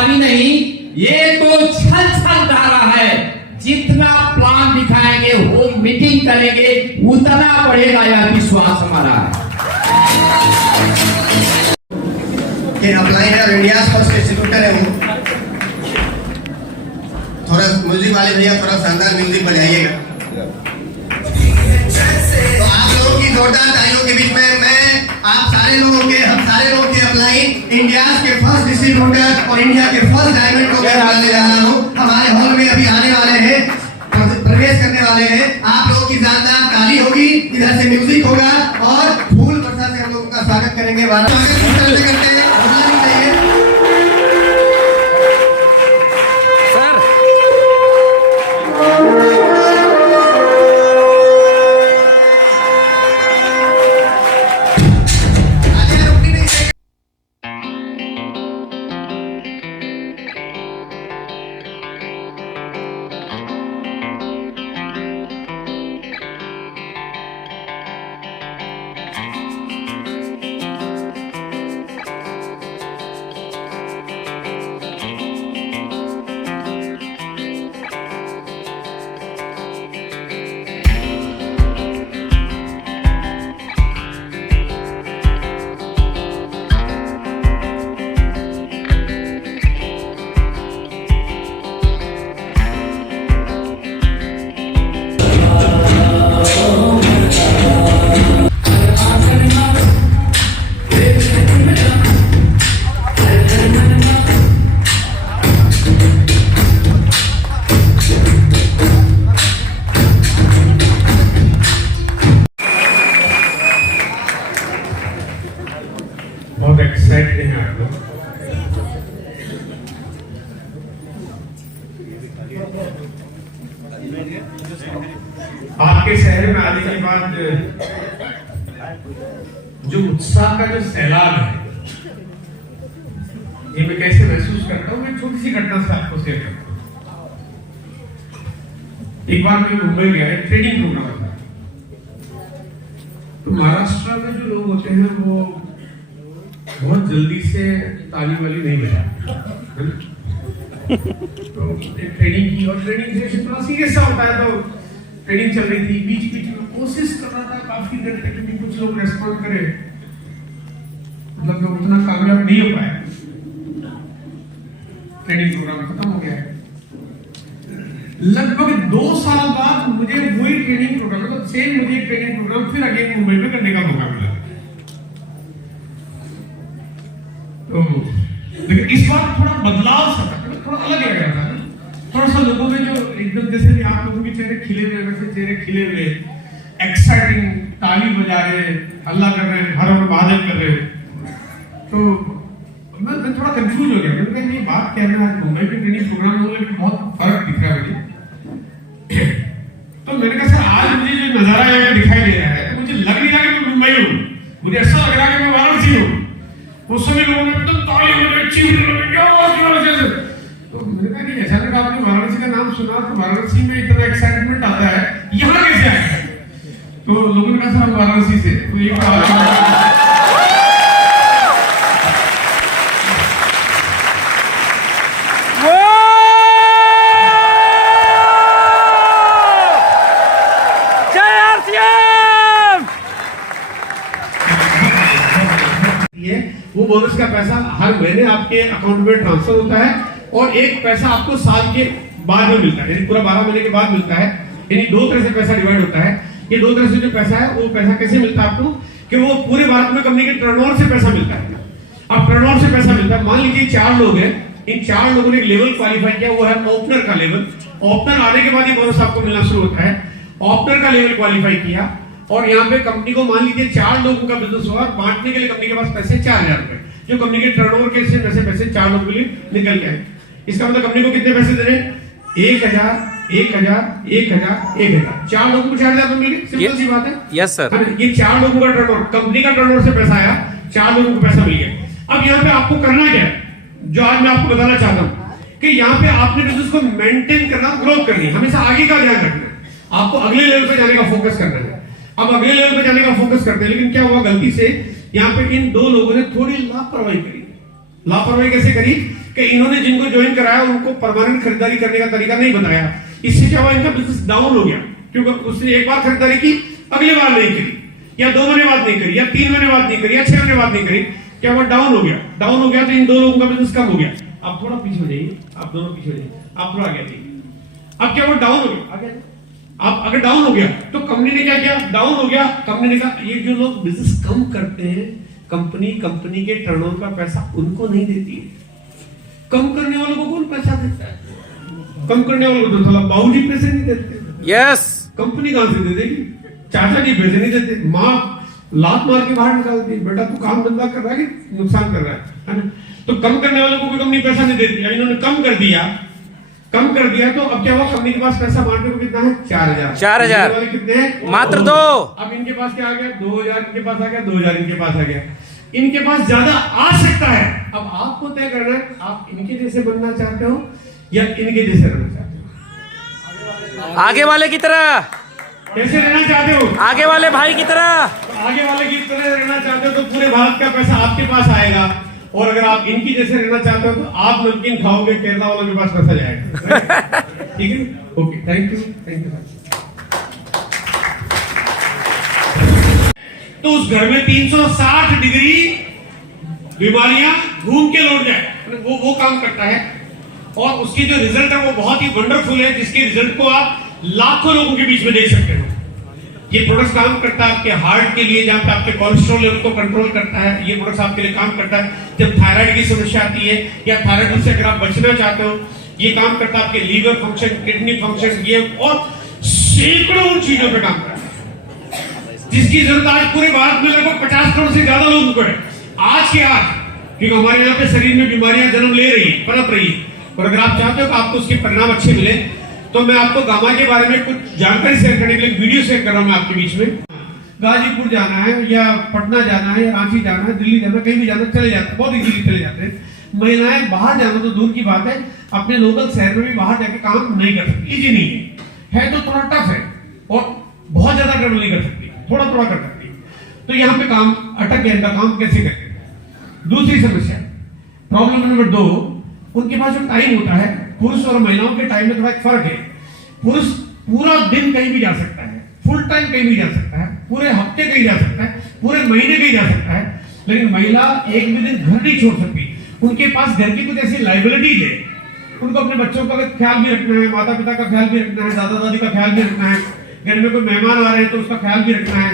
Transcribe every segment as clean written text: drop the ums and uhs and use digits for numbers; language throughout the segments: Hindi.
पानी नहीं, ये तो छल छल धारा है। जितना प्लान दिखाएंगे, होम मीटिंग करेंगे, उतना बढ़ेगा, यह विश्वास हमारा है। अपलाइन इंडिया फर्स्ट डिस्ट्रीब्यूटर है वो। थोड़ा म्यूजिक वाले भैया थोड़ा शानदार म्यूजिक बजाइएगा। तो आप लोगों की जोरदार तालियों के बीच में मैं आप सारे लोगों के, हम सारे लोगों के अपलाइन इंडिया के फर्स्ट डिस्ट्रीब्यूटर और इंडिया के फर्स्ट डायमंड को बुलाने जा रहा हूँ। हमारे हॉल में अभी आने वाले हैं, प्रवेश करने वाले हैं। आप लोगों की जानदार ताली होगी, इधर से म्यूजिक होगा और फूल वर्षा से हम लोगों का स्वागत करेंगे। स्वागत किस तरह से करते हैं बोलना भी चाहिए। बहुत एक्साइटेड हैं आप लोग। आपके शहर में आने के बाद जो उत्साह का जो सैलाब है, ये मैं कैसे महसूस करता हूँ, मैं छोटी सी घटना से आपको शेयर करता हूँ। एक बार मैं मुंबई गया, एक ट्रेनिंग प्रोग्राम था। तो महाराष्ट्र में जो लोग होते हैं वो बहुत जल्दी से ताली वाली नहीं बजाते। तो ट्रेनिंग की और ट्रेनिंग सेशन थोड़ा सीरियस सा होता है, तो ट्रेनिंग चल रही थी। बीच बीच में कोशिश कर रहा था काफी देर तक कि कुछ लोग रेस्पॉन्ड करें, मतलब उतना कामयाब नहीं हो पाया। ट्रेनिंग प्रोग्राम खत्म हो गया है। लगभग 2 साल बाद मुझे वही ट्रेनिंग प्रोग्राम, मतलब सेम मुझे ट्रेनिंग प्रोग्राम फिर अगेन मुंबई में करने का मौका मिला। तो लेकिन इस बार थोड़ा बदलाव सा था, थोड़ा अलग लग रहा था। थोड़ा सा लोगों में जो एकदम जैसे भी आप लोगों के चेहरे खिले हुए, वैसे चेहरे खिले हुए, एक्साइटिंग, ताली बजा रहे, हल्ला कर रहे, हर हर बहादुर कर रहे। तो मैं थोड़ा कंफ्यूज हो गया, क्योंकि ये बात क्या है, आज मुंबई में ट्रेनिंग प्रोग्राम होने में बहुत फर्क दिख रहा है मुझे। तो मैंने कहा सर आज मुझे जो नजारा यहाँ दिखाई दे रहा है, मुझे लग नहीं रहा कि मैं मुंबई हूँ, मुझे ऐसा लग रहा है कि मैं वाराणसी हूँ। उस समय लोगों ने एकदम ताली बजाई, चीखने लगे। तो मैंने कहा कि अचानक आपने वाराणसी का नाम सुना, तो वाराणसी में इतना एक्साइटमेंट आता है, यहाँ कैसे आया? तो लोगों ने कहा सर वाराणसी से। तो एक वो बोनस का पैसा हर महीने आपके अकाउंट में ट्रांसफर होता है और एक पैसा आपको साल के बाद में मिलता है, यानी पूरा 12 महीने के बाद मिलता है। यानी 2 तरह से पैसा डिवाइड होता है। ये 2 तरह से जो पैसा है, वो पैसा कैसे मिलता है आपको कि वो पूरे भारत में कंपनी के टर्नओवर से पैसा मिलता है। अब टर्नओवर से पैसा मिलता है, मान लीजिए 4 लोग हैं, इन 4 लोगों ने एक लेवल क्वालिफाई किया, वो है ओपनर का लेवल। ओपनर आने के बाद ये बोनस आपको मिलना शुरू होता है। ओपनर का लेवल क्वालिफाई किया और यहाँ पे कंपनी को मान लीजिए 4 लोगों का बिजनेस हुआ, बांटने के लिए कंपनी के पास पैसे 4000 रुपए, जो कंपनी के टर्नओवर के से पैसे 4 लोगों के लिए निकल गए। इसका मतलब कंपनी को कितने पैसे देने? 1000, 1000, 1000, 1000, 4 लोगों को 4000 रुपए मिल गए। सिंपल सी बात है। Yes sir. ये 4 लोगों का टर्नओवर, कंपनी का टर्नओवर से पैसा आया, 4 लोगों को पैसा मिल गया। अब यहाँ पे आपको करना क्या है, जो आज मैं आपको बताना चाहता हूँ कि यहाँ पे आपने बिजनेस को मेंटेन करना, ग्रोथ करनी है, हमेशा आगे का ध्यान रखना है, आपको अगले लेवल पे जाने का फोकस करना है। अब अगले लेवल पे जाने का फोकस करते हैं, लेकिन क्या हुआ, गलती से यहाँ पे इन 2 लोगों ने थोड़ी लापरवाही करी। लापरवाही कैसे करी कि इन्होंने जिनको ज्वाइन कराया उनको परमानेंट खरीदारी करने का तरीका नहीं बताया। इससे क्या हुआ, इनका बिजनेस डाउन हो गया, क्योंकि उसने एक बार खरीदारी की, अगली बार नहीं करी, या 2 महीने बाद नहीं करी, या 3 महीने बाद नहीं करी, या 6 महीने बाद नहीं करी, क्या वो डाउन हो गया। डाउन हो गया तो इन 2 लोगों का बिजनेस कम हो गया। आप थोड़ा पीछे हो जाइए, आप दोनों पीछे हो जाइए, आप थोड़ा आगे जाइए। अब क्या वो डाउन हो गया, आगे आप अगर डाउन हो गया तो कंपनी ने क्या किया, डाउन हो गया, कंपनी ने कहा ये जो लोग बिजनेस कम करते हैं, कंपनी के टर्नओवर का पैसा उनको नहीं देती है। कम करने वालों को कौन पैसा देता है? कम करने वालों को तो साला बाबूजी पैसे नहीं देते। यस, कंपनी कहां से दे देगी? चाचा जी पैसे नहीं देते, माँ लात मार के बाहर निकालती है, बेटा तू काम धंधा कर रहा है कि नुकसान कर रहा है ना? तो कम करने वालों को कोई कंपनी पैसा नहीं देती। इन्होंने कम कर दिया तो अब क्या हुआ, कंपनी के पास पैसा बांटने को कितना है, 4,000 वाले कितने हैं, मात्र 2। अब इनके पास क्या आ गया, 2,000 इनके पास आ गया, 2,000 इनके पास आ गया। इनके पास ज्यादा आ सकता है। अब आपको तय करना है, आप इनके जैसे बनना चाहते हो या इनके जैसे रहना चाहते हो। आगे वाले की तरह, कैसे रहना चाहते हो? आगे वाले भाई की तरह। आगे वाले की तरह रहना चाहते हो तो पूरे भारत का पैसा आपके पास आएगा, और अगर आप इनकी जैसे रहना चाहते हो तो आप नमकीन खाओगे, केरला वालों के पास पैसा जाएगा। ठीक है, ओके, थैंक यू। तो उस घर में 360 डिग्री बीमारियां घूम के लौट जाए, वो काम करता है, और उसकी जो रिजल्ट है वो बहुत ही वंडरफुल है, जिसके रिजल्ट को आप लाखों लोगों के बीच में देख सकते हो। ये प्रोडक्ट काम करता है आपके हार्ट के लिए, जहां पे आपके कोलेस्ट्रॉल लेवल को कंट्रोल करता है। ये प्रोडक्ट आपके लिए काम करता है जब थायराइड की समस्या आती है, या थायराइड से अगर आप बचना चाहते हो। ये काम करता है आपके लीवर फंक्शन, किडनी फंक्शन, ये और सैकड़ों चीजों पे काम करता है, जिसकी जरूरत आज पूरे भारत में लगभग 50 करोड़ से ज्यादा लोगों को है। आज के आज, क्योंकि हमारे यहाँ पे शरीर में बीमारियां जन्म ले रही है, पनप रही है, और अगर आप चाहते हो कि आपको उसके परिणाम अच्छे मिले, तो मैं आपको गामा के बारे में कुछ जानकारी शेयर करने के लिए वीडियो शेयर कर रहा हूं आपके बीच में। गाजीपुर जाना है, या पटना जाना है, या रांची जाना है, दिल्ली जाना, कहीं भी जाना, चले जाते हैं, बहुत इजीली चले जाते हैं। महिलाएं बाहर जाना तो दूर की बात है, अपने लोकल शहर में भी बाहर जाके काम नहीं कर सकती, इजी नहीं है तो थोड़ा टफ है, और बहुत ज्यादा ट्रेवल नहीं कर सकती, थोड़ा कर सकती है। तो यहाँ पे काम अटक गया, इनका काम कैसे करें। दूसरी समस्या, प्रॉब्लम नंबर 2, उनके पास जो टाइम होता है, पुरुष और महिलाओं के टाइम में थोड़ा फर्क है। पुरुष पूरा दिन कहीं भी जा सकता है, फुल टाइम कहीं भी जा सकता है, पूरे हफ्ते कहीं जा सकता है, पूरे महीने कहीं जा सकता है, लेकिन महिला एक भी दिन घर नहीं छोड़ सकती। उनके पास घर की कुछ ऐसी लाइबिलिटीज है, उनको अपने बच्चों का ख्याल भी रखना है, माता पिता का ख्याल भी रखना है, दादा दादी का ख्याल भी रखना है, घर में कोई मेहमान आ रहे हैं तो उसका ख्याल भी रखना है,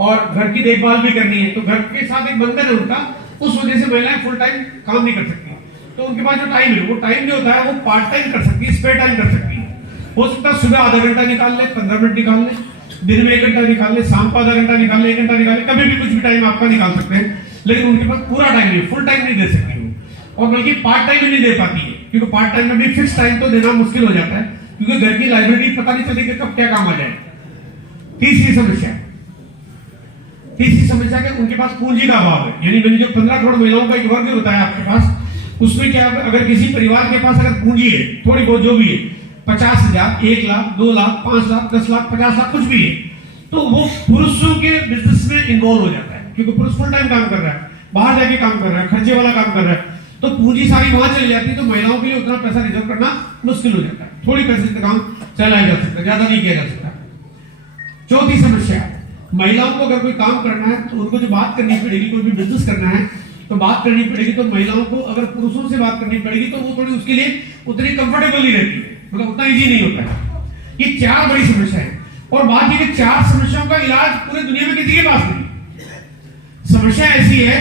और घर की देखभाल भी करनी है। तो घर के साथ एक बंधन है उनका, उस वजह से महिलाएं फुल टाइम काम नहीं कर सकती। तो उनके पास जो टाइम है, वो टाइम जो होता है वो पार्ट टाइम कर सकती है, स्पेयर टाइम कर सकती है। हो सकता है सुबह आधा घंटा निकाल ले, 15 मिनट निकाल ले, दिन में 1 घंटा निकाल ले, शाम को आधा घंटा निकाल ले, 1 घंटा निकाल ले, कभी भी कुछ भी टाइम आपका निकाल सकते हैं, लेकिन उनके पास पूरा टाइम नहीं, फुल टाइम नहीं दे सकती वो, और बल्कि पार्ट टाइम भी नहीं दे पाती है, क्योंकि पार्ट टाइम में भी फिक्स टाइम तो देना मुश्किल हो जाता है, क्योंकि घर की लाइब्रेरी पता नहीं चलती कि कब क्या काम आ जाए। तीसरी समस्या कि उनके पास पूंजी का अभाव है, यानी मैंने जो 15 करोड़ महिलाओं का एक वर्ग बताया आपके पास, उसमें क्या, अगर किसी परिवार के पास अगर पूंजी है, थोड़ी बहुत जो भी है, 50,000, 1 लाख, 2 लाख, 5 लाख, 10 लाख, 50 लाख, कुछ भी है, तो वो पुरुषों के बिजनेस में इन्वॉल्व हो जाता है, क्योंकि पुरुष फुल टाइम काम कर रहा है, बाहर जाके काम कर रहा है, खर्चे वाला काम कर रहा है, तो पूंजी सारी वहां चली जाती है। तो महिलाओं के लिए उतना पैसा रिजर्व करना मुश्किल हो जाता है, थोड़ी पैसे से काम चलाया जा सकता है, ज्यादा नहीं किया जा सकता। चौथी समस्या, महिलाओं को अगर कोई काम करना है तो उनको जो बात करनी पड़ेगी, कोई भी बिजनेस करना है तो बात करनी पड़ेगी, तो महिलाओं को अगर पुरुषों से बात करनी पड़ेगी तो वो थोड़ी उसके लिए उतनी कंफर्टेबल नहीं रहती है, मतलब उतना इजी नहीं होता है। ये 4 बड़ी समस्या है, और बात ये कि 4 समस्याओं का इलाज पूरी दुनिया में किसी के पास नहीं। समस्या ऐसी है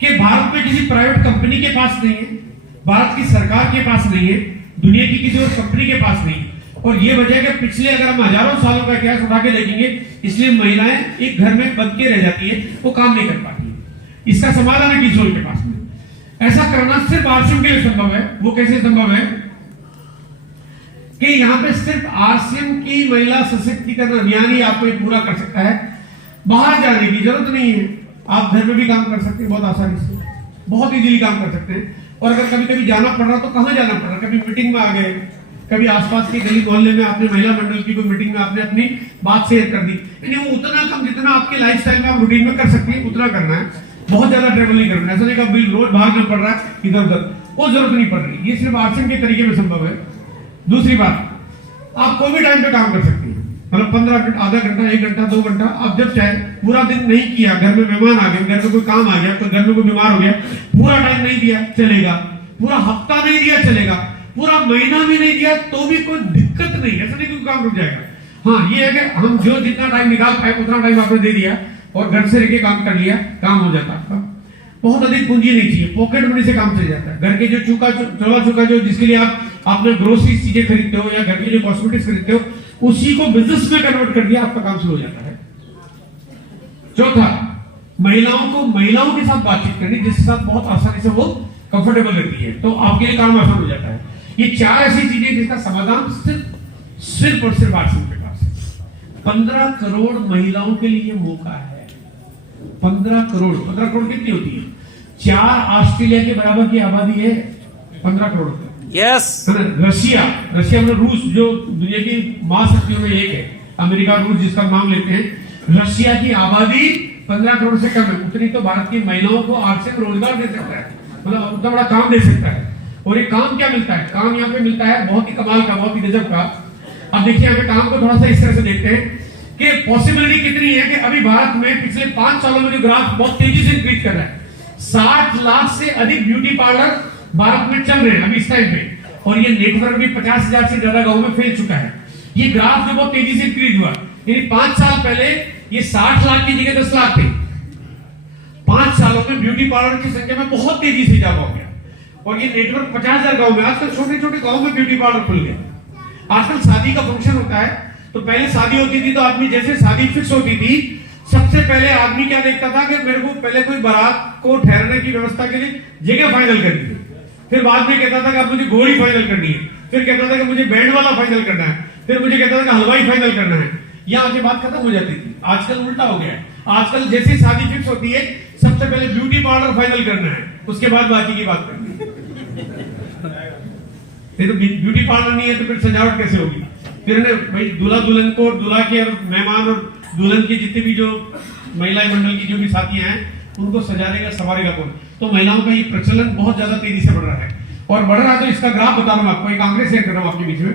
कि भारत में किसी प्राइवेट कंपनी के पास नहीं है, भारत की सरकार के पास नहीं है, दुनिया की किसी और कंपनी के पास नहीं, और ये वजह है कि पिछले अगर हम हजारों सालों का इतिहास उठा के देखेंगे, इसलिए महिलाएं एक घर में बंद के रह जाती है, वो काम नहीं कर पाती। इसका समाधान है किशोर के पास में। ऐसा करना सिर्फ आरसीएम के लिए संभव है। वो कैसे संभव है कि यहाँ पे सिर्फ आरसीएम की महिला सशक्तिकरण अभियान ही आपको पूरा कर सकता है। बाहर जाने की जरूरत नहीं है, आप घर में भी काम कर सकते हैं बहुत आसानी से, बहुत इजीली काम कर सकते हैं। और अगर कभी कभी जाना पड़ रहा तो कहां जाना पड़ रहा, कभी मीटिंग में आ गए, कभी आसपास के गली मोहल्ले में आपने महिला मंडल की कोई मीटिंग में आपने अपनी बात शेयर कर दी, यानी वो उतना कम जितना आपके लाइफस्टाइल में आप रूटीन में कर सकते हैं उतना करना है, बहुत ज्यादा ट्रेवल नहीं करना है। ऐसा नहीं कि बिल रोज भागना पड़ रहा है इधर उधर, वो जरूरत नहीं पड़ रही। ये सिर्फ आरसीएम के तरीके में संभव है। दूसरी बात, आप कोई भी टाइम पे काम कर सकती हैं, मतलब 15 मिनट, आधा घंटा, 1 घंटा, 2 घंटा, आप जब चाहे। पूरा दिन नहीं किया, घर में मेहमान आ गए, घर में कोई काम आ गया, तो घर में कोई बीमार हो गया, पूरा टाइम नहीं दिया चलेगा, पूरा हफ्ता नहीं दिया चलेगा, पूरा महीना भी नहीं दिया तो भी कोई दिक्कत नहीं, ऐसा नहीं कोई काम रुक जाएगा। हाँ, ये है कि हम जो जितना टाइम निकाल पाए उतना टाइम आपने दे दिया और घर से रह काम कर लिया, काम हो जाता आपका। बहुत अधिक पूंजी नहीं चाहिए, पॉकेट मनी से काम चल जाता है। घर के जो चौड़ा चूका जो जिसके लिए आप अपने ग्रोसरी चीजें खरीदते हो या घर के जो कॉस्मेटिक्स खरीदते हो, उसी को बिजनेस में कन्वर्ट कर दिया, आपका काम शुरू हो जाता है। चौथा, महिलाओं के साथ बातचीत करनी, जिसके साथ बहुत आसानी से वो कंफर्टेबल रहती है, तो आपके लिए काम आसान हो जाता है। ये 4 ऐसी चीजें जिसका समाधान सिर्फ और सिर्फ आरसीएम के पास है। 15 करोड़ महिलाओं के लिए मौका है। 15 करोड़ कितनी होती है? 4 ऑस्ट्रेलिया के बराबर की आबादी है 15 करोड़। यस। रशिया में रूस जो दुनिया की महाशक्तियों में एक है, अमेरिका रूस जिसका नाम लेते हैं, रशिया की आबादी 15 करोड़ से कम है। उतनी तो भारत की महिलाओं को आर्थिक रोजगार दे सकता है, मतलब उतना बड़ा काम दे सकता है। और ये काम क्या मिलता है? काम यहाँ पे मिलता है बहुत ही कमाल का, बहुत ही गजब का। अब देखिए, हमें काम को थोड़ा सा इस तरह से देखते हैं कि पॉसिबिलिटी कितनी है कि अभी भारत में पिछले 5 सालों में जो ग्राफ बहुत तेजी से इंक्रीज कर रहा है। 60 लाख से अधिक ब्यूटी पार्लर भारत में चल रहे हैं अभी इस टाइम पे, और ये नेटवर्क भी 50,000 से ज्यादा गांव में फैल चुका है। ये ग्राफ जो बहुत तेजी से इंक्रीज हुआ, यानी 5 साल पहले ये 60 लाख की जगह 10 लाख थे। 5 सालों में ब्यूटी पार्लर की संख्या में बहुत तेजी से इजाफा हो गया, और ये नेटवर्क 50,000 गांव में, आजकल छोटे छोटे गांव में ब्यूटी पार्लर खुल गए। आजकल शादी का फंक्शन होता है, तो पहले शादी होती थी तो आदमी, जैसे शादी फिक्स होती थी, सबसे पहले आदमी क्या देखता था कि मेरे को पहले कोई बारात को ठहरने की व्यवस्था के लिए जगह फाइनल करनी है, फिर बाद में कहता था कि अब मुझे घोड़ी फाइनल करनी है, फिर कहता था कि मुझे बैंड वाला फाइनल करना है, फिर मुझे कहता था कि हलवाई फाइनल करना है। यहाँ की बात खत्म हो जाती थी। आजकल उल्टा हो गया है। आजकल जैसे शादी फिक्स होती है, सबसे पहले ब्यूटी पार्लर फाइनल करना है, उसके बाद बाकी की बात करनी है। तो ब्यूटी पार्लर नहीं है तो फिर सजावट कैसे होगी? फिर भाई दूल्हा दुल्हन को, दूल्हा के और मेहमान और दुल्हन की जितनी भी जो महिला मंडल की जो भी साथियां हैं, उनको सजाने का संवारेगा कौन? तो महिलाओं का ये प्रचलन बहुत ज्यादा तेजी से बढ़ रहा है, और बढ़ रहा है। तो इसका ग्राफ बता रहा हूं आपको, एक आंकड़े शेयर कर रहा हूं आपके बीच में।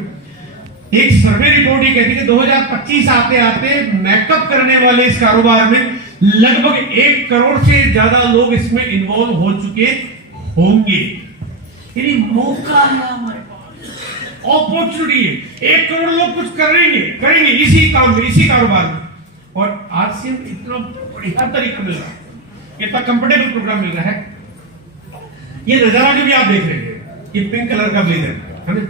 एक सर्वे रिपोर्ट ये कहती है कि 2025 आते आते मेकअप करने वाले इस कारोबार में लगभग 1 करोड़ से ज्यादा लोग इसमें इन्वॉल्व हो चुके होंगे। यानी मौका है हमारे पास, अपॉर्चुनिटी है। 1 करोड़ लोग कुछ करेंगे इसी काम में, इसी कारोबार में। और आरसीएम इतना बढ़िया तरीका मिल रहा है, इतना कंफर्टेबल प्रोग्राम मिल रहा है। ये नजारा जो भी आप देख रहे हैं, ये पिंक कलर का ब्लेजर है ना,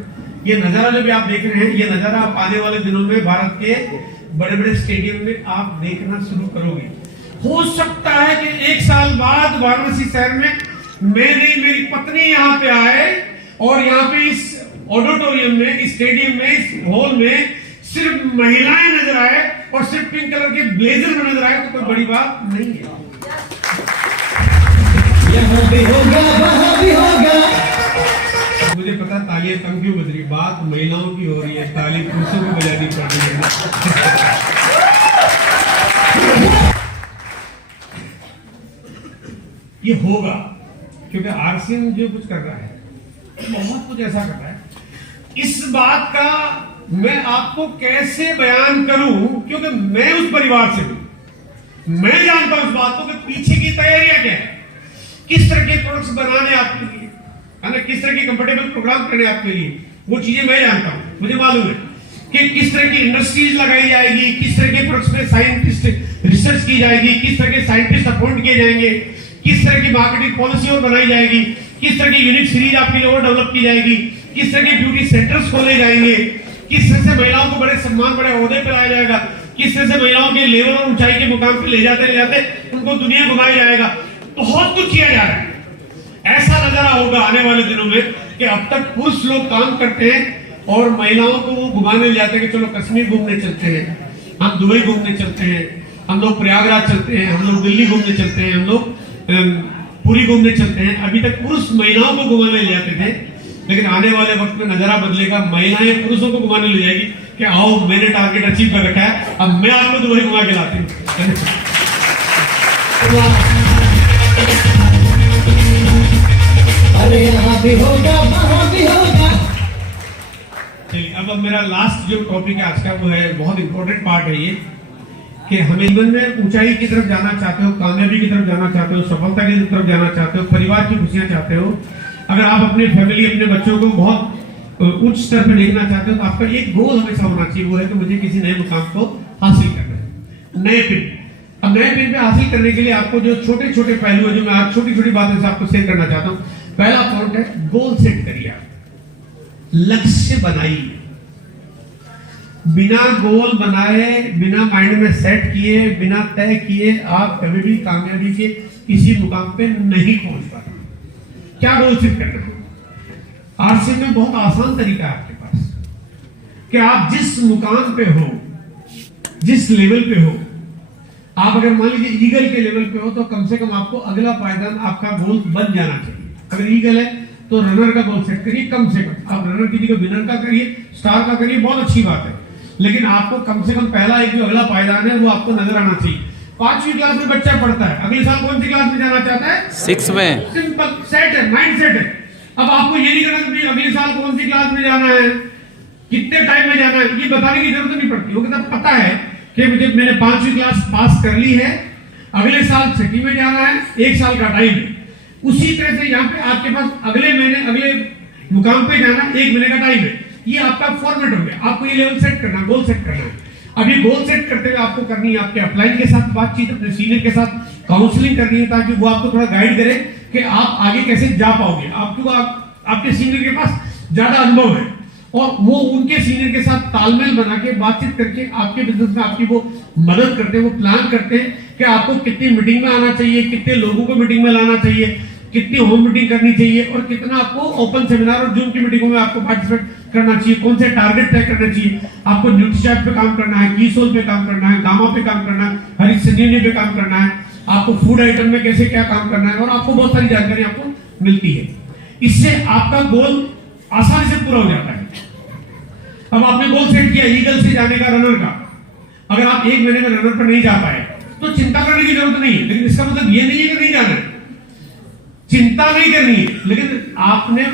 ये नजारा जो भी आप देख रहे हैं, ये नजारा आप आने वाले दिनों में भारत के बड़े बड़े स्टेडियम में आप देखना शुरू करोगे। हो सकता है कि 1 साल बाद वाराणसी शहर में मेरी पत्नी यहाँ पे आए और यहाँ पे इस ऑडिटोरियम में, इस स्टेडियम में, इस हॉल में सिर्फ महिलाएं नजर आए और सिर्फ पिंक कलर के ब्लेजर में नजर आए, तो कोई बड़ी बात नहीं है। यहाँ भी होगा, वहाँ भी होगा। मुझे पता तालियां कम क्यों बज रही, बात महिलाओं की हो रही है, ताली पुरुषों को बजानी पड़ रही है। ये होगा क्योंकि आरसीएम जो कुछ कर रहा है, बहुत कुछ ऐसा कर रहा है। इस बात का मैं आपको कैसे बयान करूं, क्योंकि मैं उस परिवार से हूं। मैं जानता हूं उस बात को कि पीछे की तैयारियां क्या है, किस तरह के प्रोडक्ट्स बनाने आपके लिए, है ना, किस तरह के कंफर्टेबल प्रोग्राम करने आपके लिए, वो चीजें मैं जानता हूं। मुझे मालूम है कि किस तरह की इंडस्ट्रीज लगाई जाएगी, किस तरह के प्रोडक्ट्स में साइंटिस्ट रिसर्च की जाएगी, किस तरह के साइंटिस्ट अपॉइंट किए जाएंगे, किस तरह की मार्केटिंग पॉलिसी और बनाई जाएगी, किस तरह की यूनिक सीरीज आपके लिए और डेवलप की जाएगी, किस तरह के ब्यूटी सेंटर्स खोले जाएंगे, किस तरह से महिलाओं को बड़े सम्मान, बड़े ओहदे पर लाया जाएगा, किस तरह से महिलाओं के लेवल और ऊंचाई के मुकाम पर ले जाते उनको दुनिया घुमाया जाएगा। बहुत कुछ किया जा रहा है। ऐसा नजारा होगा आने वाले दिनों में कि अब तक पुरुष लोग काम करते हैं और महिलाओं को वो घुमाने ले जाते हैं कि चलो कश्मीर घूमने चलते हैं, हम दुबई घूमने चलते हैं, हम लोग प्रयागराज चलते हैं, हम लोग दिल्ली घूमने चलते हैं, हम लोग पुरी घूमने चलते हैं। अभी तक पुरुष महिलाओं को घुमाने ले जाते थे, लेकिन आने वाले वक्त में नजारा बदलेगा, महिलाएं पुरुषों को घुमाने ले जाएगी कि आओ मैंने टारगेट अचीव कर रखा है, अब मैं आपको दुबई घुमा के लाती हूँ। अरे यहाँ भी होगा, वहाँ भी होगा। चलिए, अब मेरा लास्ट जो टॉपिक है आज का वो है, बहुत इंपॉर्टेंट पार्ट है ये, कि हमें जीवन में ऊंचाई की तरफ जाना चाहते हो, कामयाबी की तरफ जाना चाहते हो, सफलता की तरफ जाना चाहते हो, परिवार की खुशियां चाहते हो, अगर आप अपनी फैमिली, अपने बच्चों को बहुत उच्च स्तर पर देखना चाहते हो, तो आपका एक गोल हमेशा होना चाहिए, वो है कि मुझे किसी नए मुकाम को हासिल करना है, नए पिन। अब नए पिन पे हासिल करने के लिए आपको जो छोटे छोटे पहलू है, जो मैं आज छोटी छोटी बातें से आपको शेयर करना चाहता हूँ। पहला पॉइंट है, गोल सेट करिए, आप लक्ष्य बनाइए। बिना गोल बनाए, बिना माइंड में सेट किए, बिना तय किए, आप कभी भी कामयाबी के किसी मुकाम पे नहीं पहुंच पाते। क्या गोल सेट करना है? आरसी में बहुत आसान तरीका है आपके पास, कि आप जिस मुकाम पे हो, जिस लेवल पे हो, आप अगर मान लीजिए ईगल के लेवल पे हो, तो कम से कम आपको अगला पायदान आपका गोल बन जाना चाहिए। अगर ईगल है तो रनर का गोल सेट करिए, कम से कम आप रनर कीजिए, विनर का करिए, स्टार का करिए, बहुत अच्छी बात है, लेकिन आपको कम से कम पहला एक जो अगला पायदान है वो आपको नजर आना चाहिए। 5वीं क्लास में बच्चा पढ़ता है, अगले साल कौन सी क्लास में जाना चाहता है? 6 में। सिंपल सेट है, माइंड सेट है। अब आपको ये नहीं करना कि अगले साल कौन सी क्लास में जाना है, कितने टाइम में जाना है, ये बताने की जरूरत नहीं पड़ती। वो कहता पता है कि मुझे, मैंने 5वीं क्लास पास कर ली है, अगले साल 6वीं में जाना है, 1 साल का टाइम है। उसी तरह से यहाँ पे आपके पास अगले महीने अगले मुकाम पे जाना 1 महीने का टाइम है। ये आपका फॉर्मेट हो गया। आपको ये लेवल सेट करना, गोल सेट करना है। अभी गोल सेट करते हुए आपको करनी है आपके अपलाइन के साथ बातचीत, अपने सीनियर के साथ काउंसलिंग करनी है, ताकि वो आपको थोड़ा गाइड करे कि आप आगे कैसे जा पाओगे। आपके सीनियर के पास ज्यादा अनुभव है, और वो उनके सीनियर के साथ तालमेल बना के बातचीत करके आपके बिजनेस में आपकी वो मदद करते हैं, वो प्लान करते हैं कि आपको कितनी मीटिंग में आना चाहिए, कितने लोगों को मीटिंग में लाना चाहिए, कितनी होम मीटिंग करनी चाहिए, और कितना आपको ओपन सेमिनार और जूम की मीटिंगों में आपको पार्टिसिपेट करना चाहिए, कौन से टारगेट तय करना चाहिए। आपको न्यूट्रीचैट पे काम करना है, कीसोल पे काम करना है, गामा पे काम करना है, हरित पे काम करना है, आपको फूड आइटम में कैसे क्या काम करना है, और आपको बहुत सारी जानकारी आपको मिलती है। इससे आपका गोल आसानी से पूरा हो जाता है। अब आपने गोल सेट किया ईगल से जाने का, रनर का, अगर आप 1 महीने में रनर पर नहीं जा पाए तो चिंता करने की जरूरत नहीं है, लेकिन इसका मतलब ये नहीं है कि नहीं जाना है, चिंता नहीं करनी है, लेकिन आपने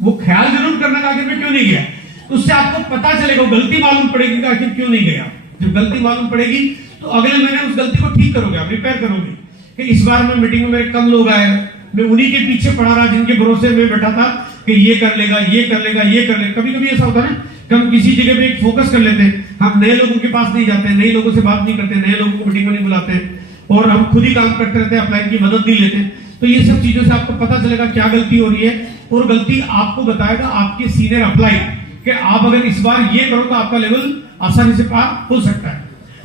वो ख्याल जरूर करना कि आखिर में क्यों नहीं गया। उससे आपको पता चलेगा, गलती मालूम पड़ेगी कि आखिर क्यों नहीं गया। जब गलती मालूम पड़ेगी तो अगले महीने उस गलती को ठीक करोगे, आप रिपेयर करोगे कि इस बार में मीटिंग में कम लोग आए, मैं उन्हीं के पीछे पड़ा रहा जिनके भरोसे में बैठा था कि ये कर लेगा, ये कर लेगा, ये कर लेगा। कभी कभी ऐसा होता है ना, हम किसी जगह पे एक फोकस कर लेते हैं, हम नए लोगों के पास नहीं जाते, नए लोगों से बात नहीं करते, नए लोगों को मीटिंग में नहीं बुलाते हैं, और हम खुद ही काम करते रहते हैं, अपलाइन की मदद नहीं लेते। तो ये सब चीजों से आपको पता चलेगा क्या गलती हो रही है, और गलती आपको बताएगा आपके सीनियर अपलाइन कि आप अगर इस बार ये करो तो आपका लेवल आसानी से पार हो सकता है।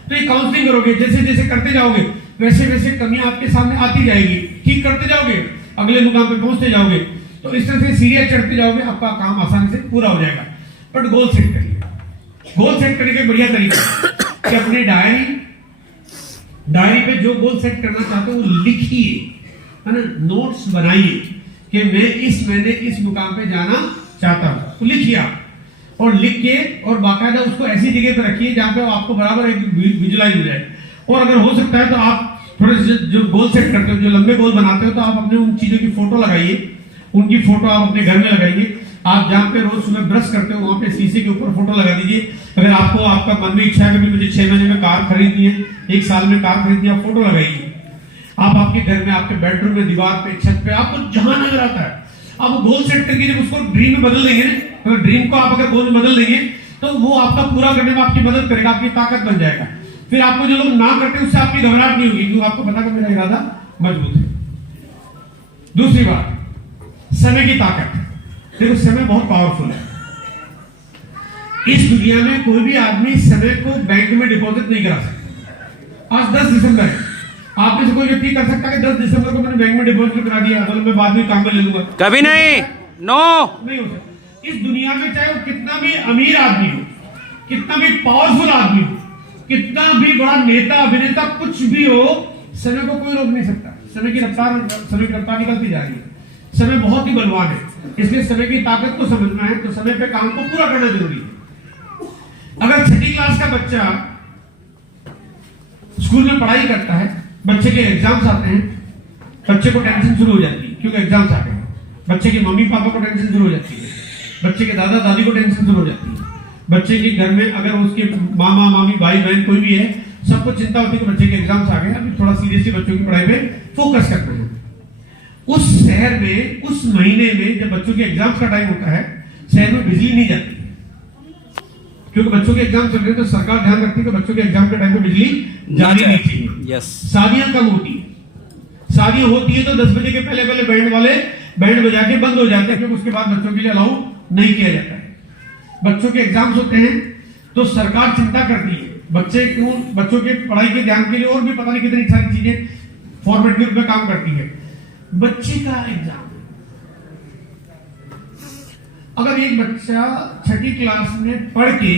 तो ये काउंसलिंग करोगे, जैसे जैसे करते जाओगे वैसे वैसे कमियां आपके सामने आती जाएगी, ठीक करते जाओगे, अगले मुकाम पे पहुंचते जाओगे, तो इस तरह से सीढ़ियां चढ़ते जाओगे, आपका काम आसानी से पूरा हो जाएगा। बट गोल सेट करिए। गोल सेट करने का बढ़िया तरीका कि अपनी डायरी पे जो गोल सेट करना चाहते हो वो लिखिए, है ना, नोट्स बनाइए कि मैं इस महीने इस मुकाम पे जाना चाहता हूं, तो लिखिए आप, और लिख के और बाकायदा उसको ऐसी जगह पे रखिए जहां पे आपको बराबर एक विजुलाइज हो जाए। और अगर हो सकता है तो आप थोड़े जो गोल सेट करते हो, जो लंबे गोल बनाते हो, तो आप अपने उन चीजों की फोटो लगाइए, उनकी फोटो आप अपने घर में लगाइए। आप जहां पे रोज सुबह ब्रश करते हो वहां पे शीशे के ऊपर फोटो लगा दीजिए। अगर आपको आपका मन में इच्छा है कि मुझे 6 महीने में कार खरीदनी है, 1 साल में कार खरीदनी है, आप फोटो लगाइए। आप आपके घर में, आपके बेडरूम में, दीवार पे, छत पे, आपको जहां नजर आता है आप गोल सेट करके जब उसको ड्रीम में बदल देंगे, तो ड्रीम को आप अगर गोल में बदल देंगे तो वो आपका पूरा करने में आपकी मदद करेगा, आपकी ताकत बन जाएगा। फिर आपको जो लोग ना करते उससे आपकी घबराहट नहीं होगी, क्योंकि आपको पता कि मेरा इरादा मजबूत है। दूसरी बात, समय की ताकत। देखो, समय बहुत पावरफुल है। इस दुनिया में कोई भी आदमी समय को बैंक में डिपॉजिट नहीं करा सकता। आज 10 दिसंबर है, आप में से कोई व्यक्ति कर सकता है कि 10 दिसंबर को मैंने बैंक में डिपॉजिट करा दिया, तो मैं बाद में काम में ले लूंगा? कभी नहीं, नो, नहीं हो सकता। इस दुनिया में चाहे वो कितना भी अमीर आदमी हो, कितना भी पावरफुल आदमी हो, कितना भी बड़ा नेता, अभिनेता, कुछ भी हो, समय को कोई रोक नहीं सकता। समय की रफ्तार निकलती जा रही है। समय बहुत ही बलवान है, इसलिए समय की ताकत को समझना है तो समय पे काम को पूरा करना जरूरी है। अगर 6ठी क्लास का बच्चा स्कूल में पढ़ाई करता है, बच्चे के एग्जाम्स आते हैं, बच्चे को टेंशन शुरू हो जाती है क्योंकि एग्जाम्स आ गए। बच्चे के मम्मी पापा को टेंशन शुरू हो जाती है, बच्चे के दादा दादी को टेंशन शुरू हो जाती है, बच्चे के घर में अगर उसके मामा मामी भाई बहन कोई भी है, सबको चिंता होती है कि बच्चे के एग्जाम्स आ गए, अभी थोड़ा सीरियसली बच्चों की पढ़ाई पे फोकस करना है। उस शहर में उस महीने में जब बच्चों के एग्जाम्स का टाइम होता है, शहर में बिजली नहीं जाती है, क्योंकि बच्चों के एग्जाम चल रहे हैं, तो सरकार ध्यान रखती है कि बच्चों के एग्जाम के टाइम पे बिजली जानी नहीं चाहिए। यस। शादियां कम होती है, शादियां होती है तो 10 बजे के पहले पहले बैंड वाले बैंड बजा के बंद हो जाते हैं, क्योंकि उसके बाद बच्चों के लिए अलाउ नहीं किया जाता है। बच्चों के एग्जाम्स होते हैं तो सरकार चिंता करती है, बच्चों के पढ़ाई के ध्यान के लिए और भी पता नहीं कितनी सारी चीजें फॉर्मेट में काम करती है। बच्चे का एग्जाम, अगर एक बच्चा 6ठी क्लास में पढ़ के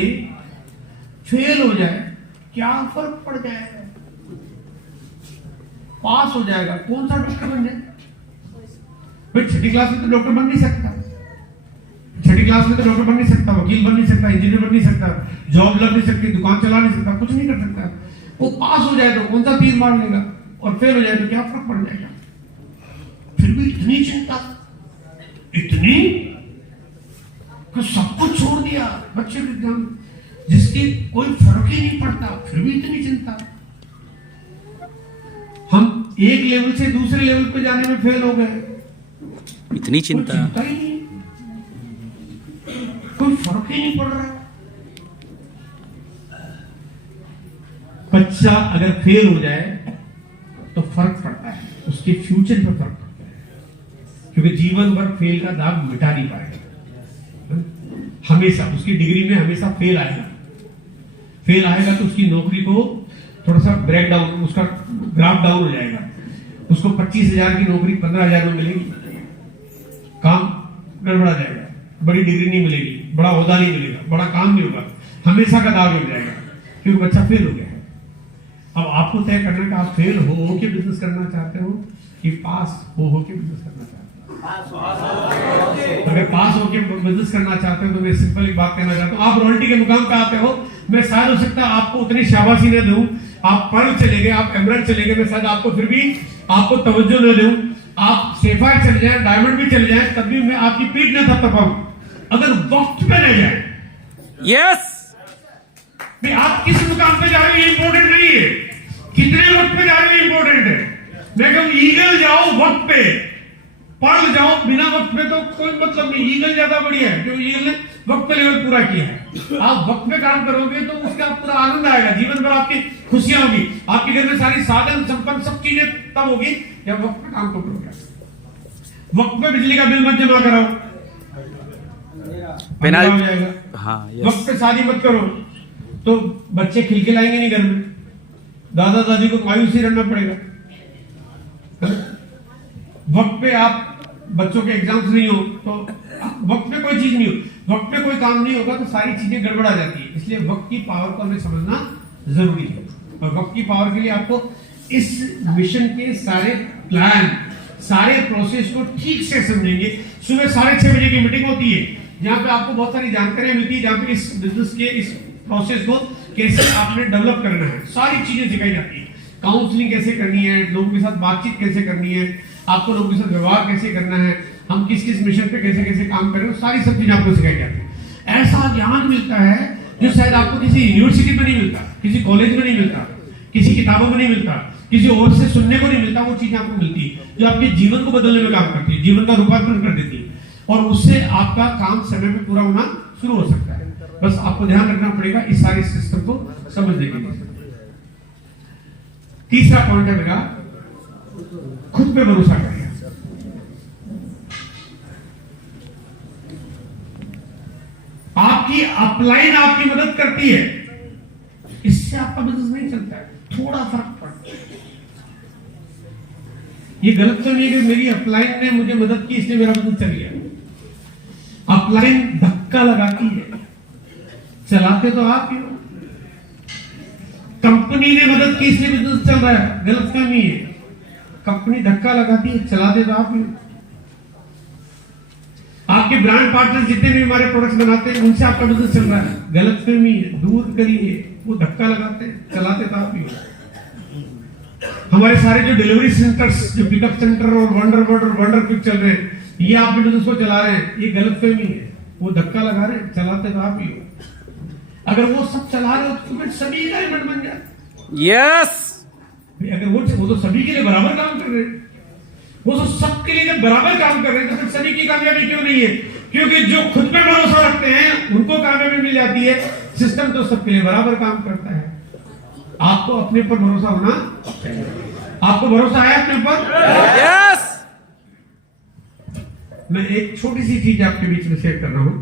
फेल हो जाए, क्या फर्क पड़ जाएगा? पास हो जाएगा, कौन सा डॉक्टर बन जाए? भाई 6ठी क्लास में तो डॉक्टर बन नहीं सकता, 6ठी क्लास में तो डॉक्टर बन नहीं सकता, वकील बन नहीं सकता, इंजीनियर बन नहीं सकता, जॉब लग नहीं सकती, दुकान चला नहीं सकता, कुछ नहीं कर सकता। वो पास हो जाए तो कौन सा तीर मार लेगा, और फेल हो जाए तो क्या फर्क पड़ जाएगा? फिर भी इतनी चिंता, इतनी कि सब कुछ छोड़ दिया बच्चे के एग्जाम, जिसकी कोई फर्क ही नहीं पड़ता, फिर भी इतनी चिंता। हम एक लेवल से दूसरे लेवल पे जाने में फेल हो गए, इतनी चिंता ही नहीं, कोई फर्क ही नहीं पड़ रहा। बच्चा अगर फेल हो जाए तो फर्क पड़ता है, उसके फ्यूचर पे फर्क पड़ता है, क्योंकि जीवन भर फेल का दाग मिटा नहीं पाएगा। हमेशा उसकी डिग्री में हमेशा फेल आएगा तो उसकी नौकरी को थोड़ा सा ब्रेक डाउन, उसका ग्राफ डाउन हो जाएगा। उसको 25,000 की नौकरी 15,000 में मिलेगी, काम गड़बड़ा जाएगा, बड़ी डिग्री नहीं मिलेगी, बड़ा ओहदा नहीं मिलेगा, बड़ा काम नहीं होगा, हमेशा का दाग लग जाएगा, क्योंकि बच्चा फेल हो गया है। अब आपको तय करना कि आप फेल हो के बिजनेस करना चाहते हो कि पास हो के बिजनेस करना चाहते हो। अगर पास होके बिजनेस करना चाहते हो तो मैं सिंपल एक बात कहना चाहता हूँ, आप रॉयल्टी के मुकाम पे आते हो, मैं शायद हो सकता है आपको उतनी शाबाशी न दूं, आप पर्ल चले गए, आप एमराल्ड चले गए, मैं शायद आपको फिर भी आपको तवज्जो न दूं, आप सेफायर चले जाए, डायमंड भी चले जाए, तब भी मैं आपकी पीठ न थपथपाऊं, अगर वक्त पे न जाए। यस। आप किस मुकाम पे जा रहे हो ये इंपॉर्टेंट नहीं है, कितने वक्त पे जा रहे हो इंपॉर्टेंट है। मैं कहूं ईगल जाओ वक्त पे, पर्ल जाओ बिना वक्त पे तो कोई मतलब नहीं। ईगल ज्यादा बढ़िया है, क्योंकि ईगल ने वक्त पे लेवल पूरा किया है। आप वक्त पे काम करोगे तो उसका पूरा आनंद आएगा, जीवन भर आपकी खुशियां होगी, आपके घर में सारी साधन संपन्न सब चीजें तब होगी जब वक्त पे काम को करोगे। वक्त पे बिजली का बिल मत जमा कराओ, पेनाल्टी हो जाएगा। हाँ, वक्त पे शादी मत करो तो बच्चे खिलखिलाएंगे नहीं घर में, दादा दादी को मायूसी रहना पड़ेगा। वक्त पे आप बच्चों के एग्जाम्स नहीं हो तो वक्त पे कोई चीज नहीं हो, वक्त पे कोई काम नहीं होगा तो सारी चीजें गड़बड़ा जाती है। इसलिए वक्त की पावर को हमें समझना जरूरी है, और वक्त की पावर के लिए आपको इस मिशन के सारे प्लान, सारे प्रोसेस को ठीक से समझेंगे। सुबह 6:30 बजे की मीटिंग होती है, जहां पे आपको बहुत सारी जानकारियां मिलती है, जहां पे इस बिजनेस के इस प्रोसेस को कैसे आपने डेवलप करना है, सारी चीजें सिखाई जाती है। काउंसलिंग कैसे करनी है, लोगों के साथ बातचीत कैसे करनी है, आपको लोगों के साथ व्यवहार कैसे करना है, हम किस किस मिशन पे कैसे कैसे काम करें, सारी सब चीजें आपको सिखाई जाती है। ऐसा ज्ञान मिलता है जो शायद आपको किसी यूनिवर्सिटी में नहीं मिलता, किसी कॉलेज में नहीं मिलता, किसी किताबों में नहीं मिलता, किसी और से सुनने को नहीं मिलता। वो चीजें आपको मिलती है जो आपके जीवन को बदलने में काम करती है, जीवन का रूपांतरण कर देती है, और उससे आपका काम समय पे पूरा होना शुरू हो सकता है। बस आपको ध्यान रखना पड़ेगा इस सारे सिस्टम को समझने के लिए। तीसरा पॉइंट है मेरा, खुद पे भरोसा करिए। आपकी अपलाइन आपकी मदद करती है, इससे आपका बिजनेस नहीं चलता है, थोड़ा फर्क पड़ता है। ये गलत तो नहीं है कि मेरी अपलाइन ने मुझे मदद की इसलिए मेरा बिजनेस चल गया। अपलाइन धक्का लगाती है, चलाते तो आप ही हो। कंपनी ने मदद की इसलिए बिजनेस चल रहा है, गलत क्यों नहीं है। कंपनी धक्का लगाती है, चलाते तो आप ही हो। आपके ब्रांड पार्टनर जितने भी हमारे प्रोडक्ट्स बनाते हैं उनसे आपका बिजनेस चल रहा है, गलत क्यों नहीं है। दूर करिए, वो धक्का लगाते हैं, चलाते तो आप ही हो। हमारे सारे जो डिलीवरी सेंटर्स, जो पिकअप सेंटर और वंडर क्विक चल रहे हैं, ये आप बिजनेस को चला रहे हैं, ये गलत फहमी है। वो धक्का लगा रहे हैं, चलाते तो आप ही हो। अगर वो सब चला रहे हो तो फिर सभी डायमंड बन जाए। यस। अगर वो तो सभी के लिए बराबर काम कर रहे हैं, वो तो सबके लिए जब बराबर काम कर रहे हैं तो फिर सभी की कामयाबी क्यों नहीं है? क्योंकि जो खुद पे भरोसा रखते हैं उनको कामयाबी मिल जाती है। सिस्टम तो सबके लिए बराबर काम करता है। आपको अपने ऊपर भरोसा होना चाहिए। आपको भरोसा है अपने ऊपर? यस। मैं एक छोटी सी चीज आपके बीच में शेयर कर रहा हूं,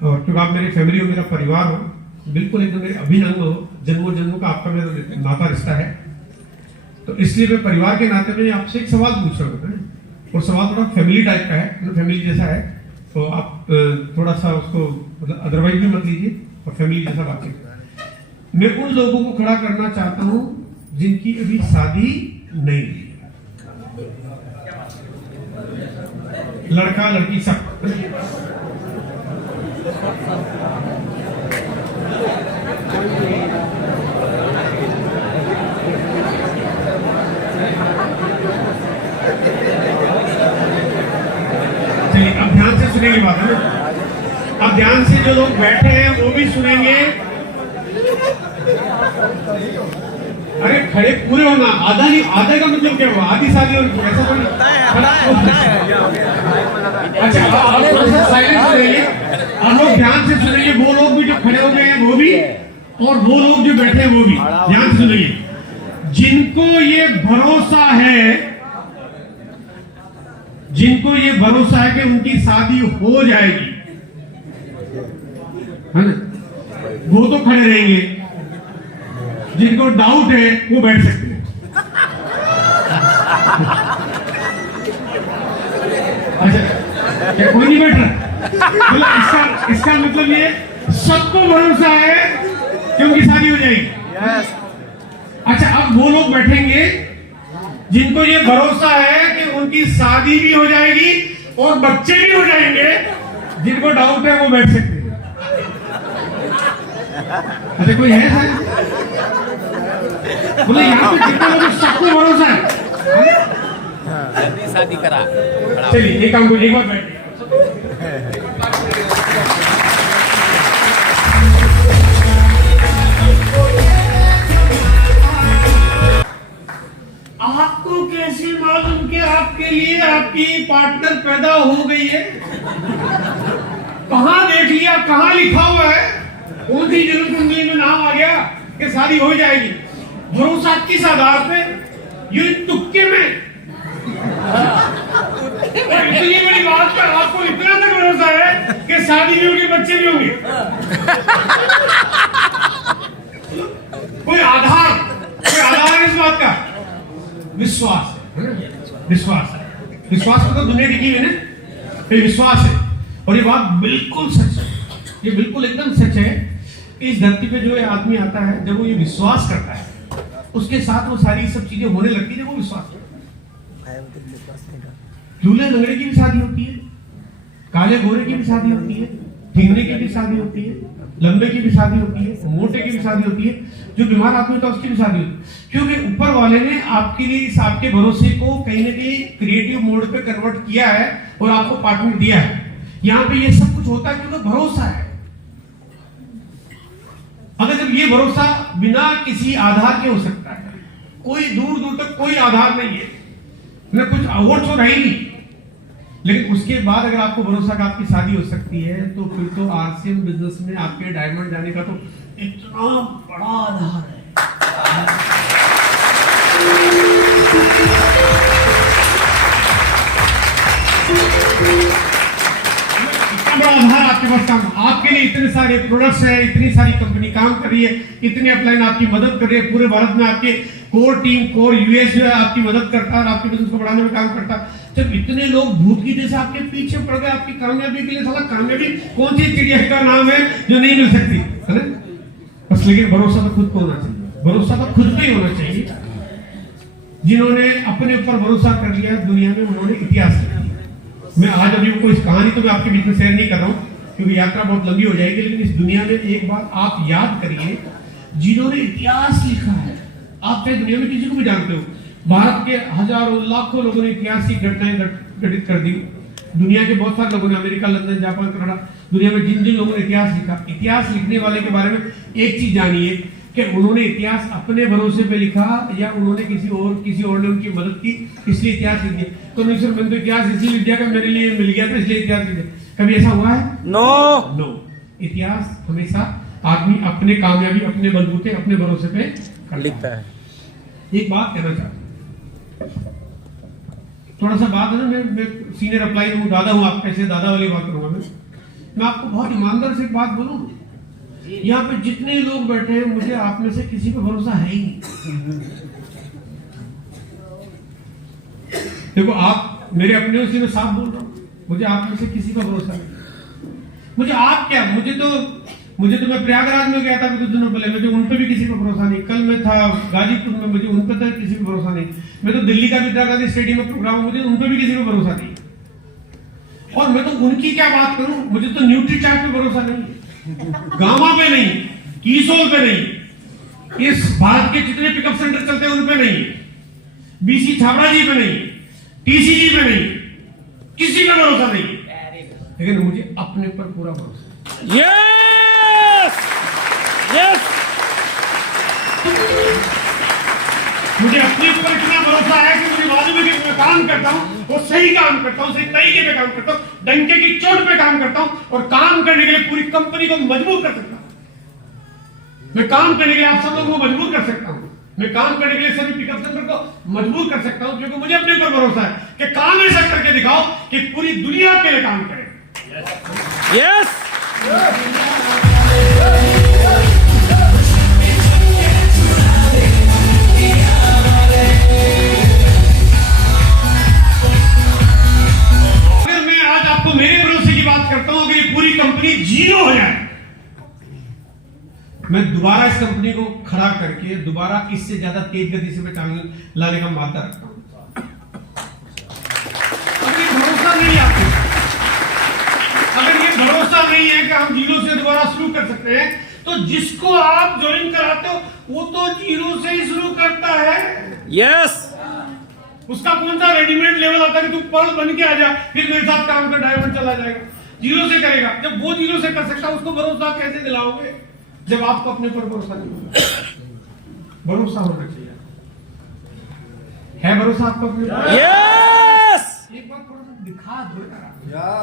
और क्योंकि आप मेरी फैमिली हो, मेरा परिवार हो, बिल्कुल एकदम मेरे अभिन्न अंग हो, जन्मों जन्मों का आपका मेरा नाता रिश्ता है, तो इसलिए मैं परिवार के नाते में आपसे एक सवाल पूछ रहा हूँ। और सवाल थोड़ा फैमिली टाइप का है, फैमिली जैसा है, तो आप थोड़ा सा उसको मतलब अदरवाइज भी मत लीजिए और फैमिली जैसा बातचीत। मैं उन लोगों को खड़ा करना चाहता हूं जिनकी अभी शादी नहीं हुई, लड़का लड़की सब। चलिए अब ध्यान से सुनेंगे बात है ना। अब ध्यान से जो लोग बैठे हैं वो भी सुनेंगे। अरे खड़े पूरे होना, आधा नहीं, आधे का मतलब क्या हुआ? आधी शादी और ऐसा कोई अच्छा साइलेंस सुनेंगे। अब लोग ध्यान से सुनेंगे, वो लोग भी जो खड़े हो गए हैं वो भी, और वो लोग जो बैठे हैं वो भी ध्यान से सुनेंगे। जिनको ये भरोसा है, जिनको ये भरोसा है कि उनकी शादी हो जाएगी, है ना, वो तो खड़े रहेंगे। जिनको डाउट है वो बैठ सकते हैं। अच्छा, क्या कोई नहीं बैठ रहा? मतलब इसका मतलब ये सबको भरोसा है कि उनकी शादी हो जाएगी। अच्छा, अब वो लोग बैठेंगे जिनको ये भरोसा है कि उनकी शादी भी हो जाएगी और बच्चे भी हो जाएंगे। जिनको डाउट है वो बैठ सकते हैं। अच्छा, कोई है सर? बोले यहाँ पे कितना लोग सबको भरोसा है? जल्दी शादी करा। चलिए एक काम को एक बार बैठ। आपको कैसे मालूम कि आपके लिए आपकी पार्टनर पैदा हो गई है? कहाँ देख लिया, कहाँ लिखा हुआ है? कौन सी जरूरत कुंडली में नाम आ गया कि शादी हो जाएगी? भरोसा किस आधार पे? ये तुक्के में। और इतनी बड़ी बात पर आपको इतना तक भरोसा है कि शादी भी होगी, बच्चे भी होंगे। कोई आधार है इस बात का? विश्वास है। विश्वास है। विश्वास को तो दुनिया टिकी हुई ना, ये विश्वास है। और ये बात बिल्कुल सच है, ये बिल्कुल एकदम सच है। इस धरती पे जो आदमी आता है, जब वो ये विश्वास करता है, उसके साथ वो सारी सब चीजें होने लगती है। जब वो विश्वास करता है, दूल्हे लंगड़े की भी शादी होती है, काले गोरे की भी शादी होती है, ठिंगने की भी शादी होती है, लंबे की भी शादी होती है, मोटे की भी शादी होती है, जो बीमार आदमी होता है उसकी भी शादी होती है। क्योंकि ऊपर वाले ने आपके लिए इस आपके भरोसे को कहीं ना कहीं क्रिएटिव मोड पे कन्वर्ट किया है और आपको पार्टनर दिया है। यहाँ पे ये सब कुछ होता है क्योंकि भरोसा है। अगर जब ये भरोसा बिना किसी आधार के हो सकता है, कोई दूर दूर तक कोई आधार नहीं है, न कुछ अवॉर्ड तो है ही नहीं, लेकिन उसके बाद अगर आपको भरोसा कि आपकी शादी हो सकती है, तो फिर तो आरसीएम बिजनेस में आपके डायमंड जाने का तो इतना बड़ा आधार है। इतना बड़ा आधार आपके पास काम, आपके लिए इतने सारे प्रोडक्ट्स हैं, इतनी सारी कंपनी काम कर रही है, इतनी अपलाइन आपकी मदद कर रही है। पूरे भारत में आपके कोर टीम, कोर यूएस जो है आपकी मदद करता है और आपके बिजनेस को बढ़ाने में काम करता है। जब इतने लोग भूत की जैसे आपके पीछे पड़ गए आपकी कामयाबी के लिए, साला कामयाबी कौन सी चिड़िया का नाम है जो नहीं मिल सकती, है ना? बस लेकिन भरोसा तो खुद को होना चाहिए, भरोसा तो खुद पे ही होना चाहिए। जिन्होंने अपने ऊपर भरोसा कर लिया दुनिया में, उन्होंने इतिहास लिखा। मैं आज अभी कोई कहानी तो मैं आपके बीच में शेयर नहीं कर रहा हूँ क्योंकि यात्रा बहुत लंबी हो जाएगी, लेकिन इस दुनिया में एक बात आप याद करिए, जिन्होंने इतिहास लिखा है, आप चाहे दुनिया में किसी को भी जानते हो, भारत के हजारों लाखों लोगों ने ऐतिहासिक घटनाएं गठित कर दी। दुनिया के बहुत सारे लोगों ने, अमेरिका, लंदन, जापान, कनाडा, दुनिया में जिन जिन लोगों ने इतिहास लिखा, इतिहास लिखने वाले के बारे में एक चीज जानिए कि उन्होंने इतिहास अपने भरोसे पे लिखा या उन्होंने किसी और ने उनकी मदद की, इसलिए इतिहास लिख दिया। तो नहीं सर, मैंने तो इतिहास इसलिए लिख दिया कि मेरे लिए मिल गया था इसलिए इतिहास लिख दिया। कभी ऐसा हुआ है? नो। इतिहास हमेशा आदमी अपने कामयाबी अपने बलबूते अपने भरोसे पे लिखता है। एक बात कहना चाहता हूं, थोड़ा सा बात है ना, मैं सीनियर अप्लाई हूँ, दादा हूँ, आप कैसे दादा वाली बात करूंगा मैं आपको बहुत ईमानदार से एक बात बोलूं, यहाँ पे जितने लोग बैठे हैं मुझे आप में से किसी पे भरोसा है ही नहीं। देखो आप मेरे अपने उसी में साफ बोल रहा हूँ, मुझे आप में से किसी का भरोसा नहीं। मुझे आप क्या, मुझे तो मैं प्रयागराज में गया था कुछ दिनों पहले, मुझे उन पे भी किसी का भरोसा नहीं। कल मैं था गाजीपुर में, मुझे उन पे तो किसी का भरोसा नहीं। मैं तो दिल्ली का भी इंदिरा गांधी स्टेडियम में प्रोग्राम, मुझे उन पे भी किसी का भरोसा नहीं। और मैं तो उनकी क्या बात करूं, मुझे तो न्यूट्री चार्ट पे भरोसा नहीं, गामा पे नहीं, कीसोल पे नहीं, इस भारत के जितने पिकअप सेंटर चलते हैं उन पे नहीं, बीसी छाबड़ा जी पे नहीं, टीसीजी पे नहीं, किसी का भरोसा नहीं। लेकिन मुझे अपने पर पूरा भरोसा। Yes yes. मुझे अपने ऊपर इतना भरोसा है कि मुझे मालूम है कि मैं काम करता हूँ वो सही काम करता हूँ, सही तरीके पे काम करता हूँ, डंके की चोट पे काम करता हूँ और काम करने के लिए पूरी कंपनी को मजबूर कर सकता हूँ। मैं काम करने के लिए आप सब लोगों को मजबूर कर सकता हूँ। मैं काम करने के लिए सभी पिकअप सेंटर को मजबूर कर सकता हूँ, क्योंकि मुझे अपने ऊपर भरोसा है कि काम ऐसा करके दिखाओ कि पूरी दुनिया के लिए काम करें। यस। अगर मैं आज आपको मेरे भरोसे की बात करता हूं, अगर ये पूरी कंपनी जीरो हो जाए, मैं दोबारा इस कंपनी को खड़ा करके दोबारा इससे ज्यादा तेज गति से मैं लाने का वादा रखता हूं। अगर ये भरोसा नहीं है आपको, अगर ये भरोसा नहीं है कि हम जीरो से दोबारा शुरू कर सकते हैं, तो जिसको आप ज्वाइन कराते हो वो तो जीरो से ही शुरू करता है। यस। उसका कौन सा रेडीमेड लेवल आता है कि तू पढ़ बन के आ जा फिर मेरे साथ काम कर, डायमंड चला जाएगा। जीरो से करेगा। जब वो जीरो से कर सकता उसको भरोसा कैसे दिलाओगे जब आपको अपने पर भरोसा नहीं होगा? भरोसा होना चाहिए। है भरोसा आपको अपने पर? यस। एक बार थोड़ा सा दिखा दो यार।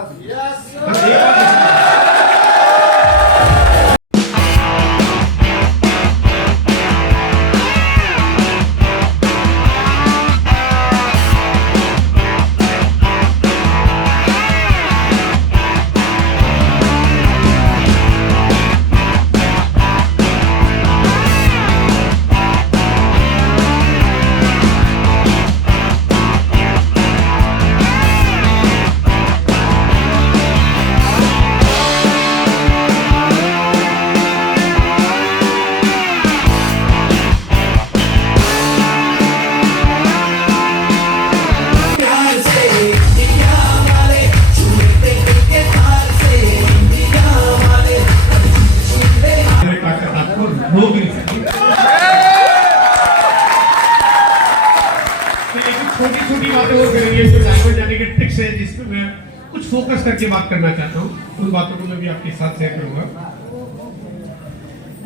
छोटी बातें और करेंगे, जो डायमंड जाने के ट्रिक्स है जिसमें मैं कुछ फोकस करके बात करना चाहता हूँ, उन बातों को मैं भी आपके साथ शेयर करूंगा।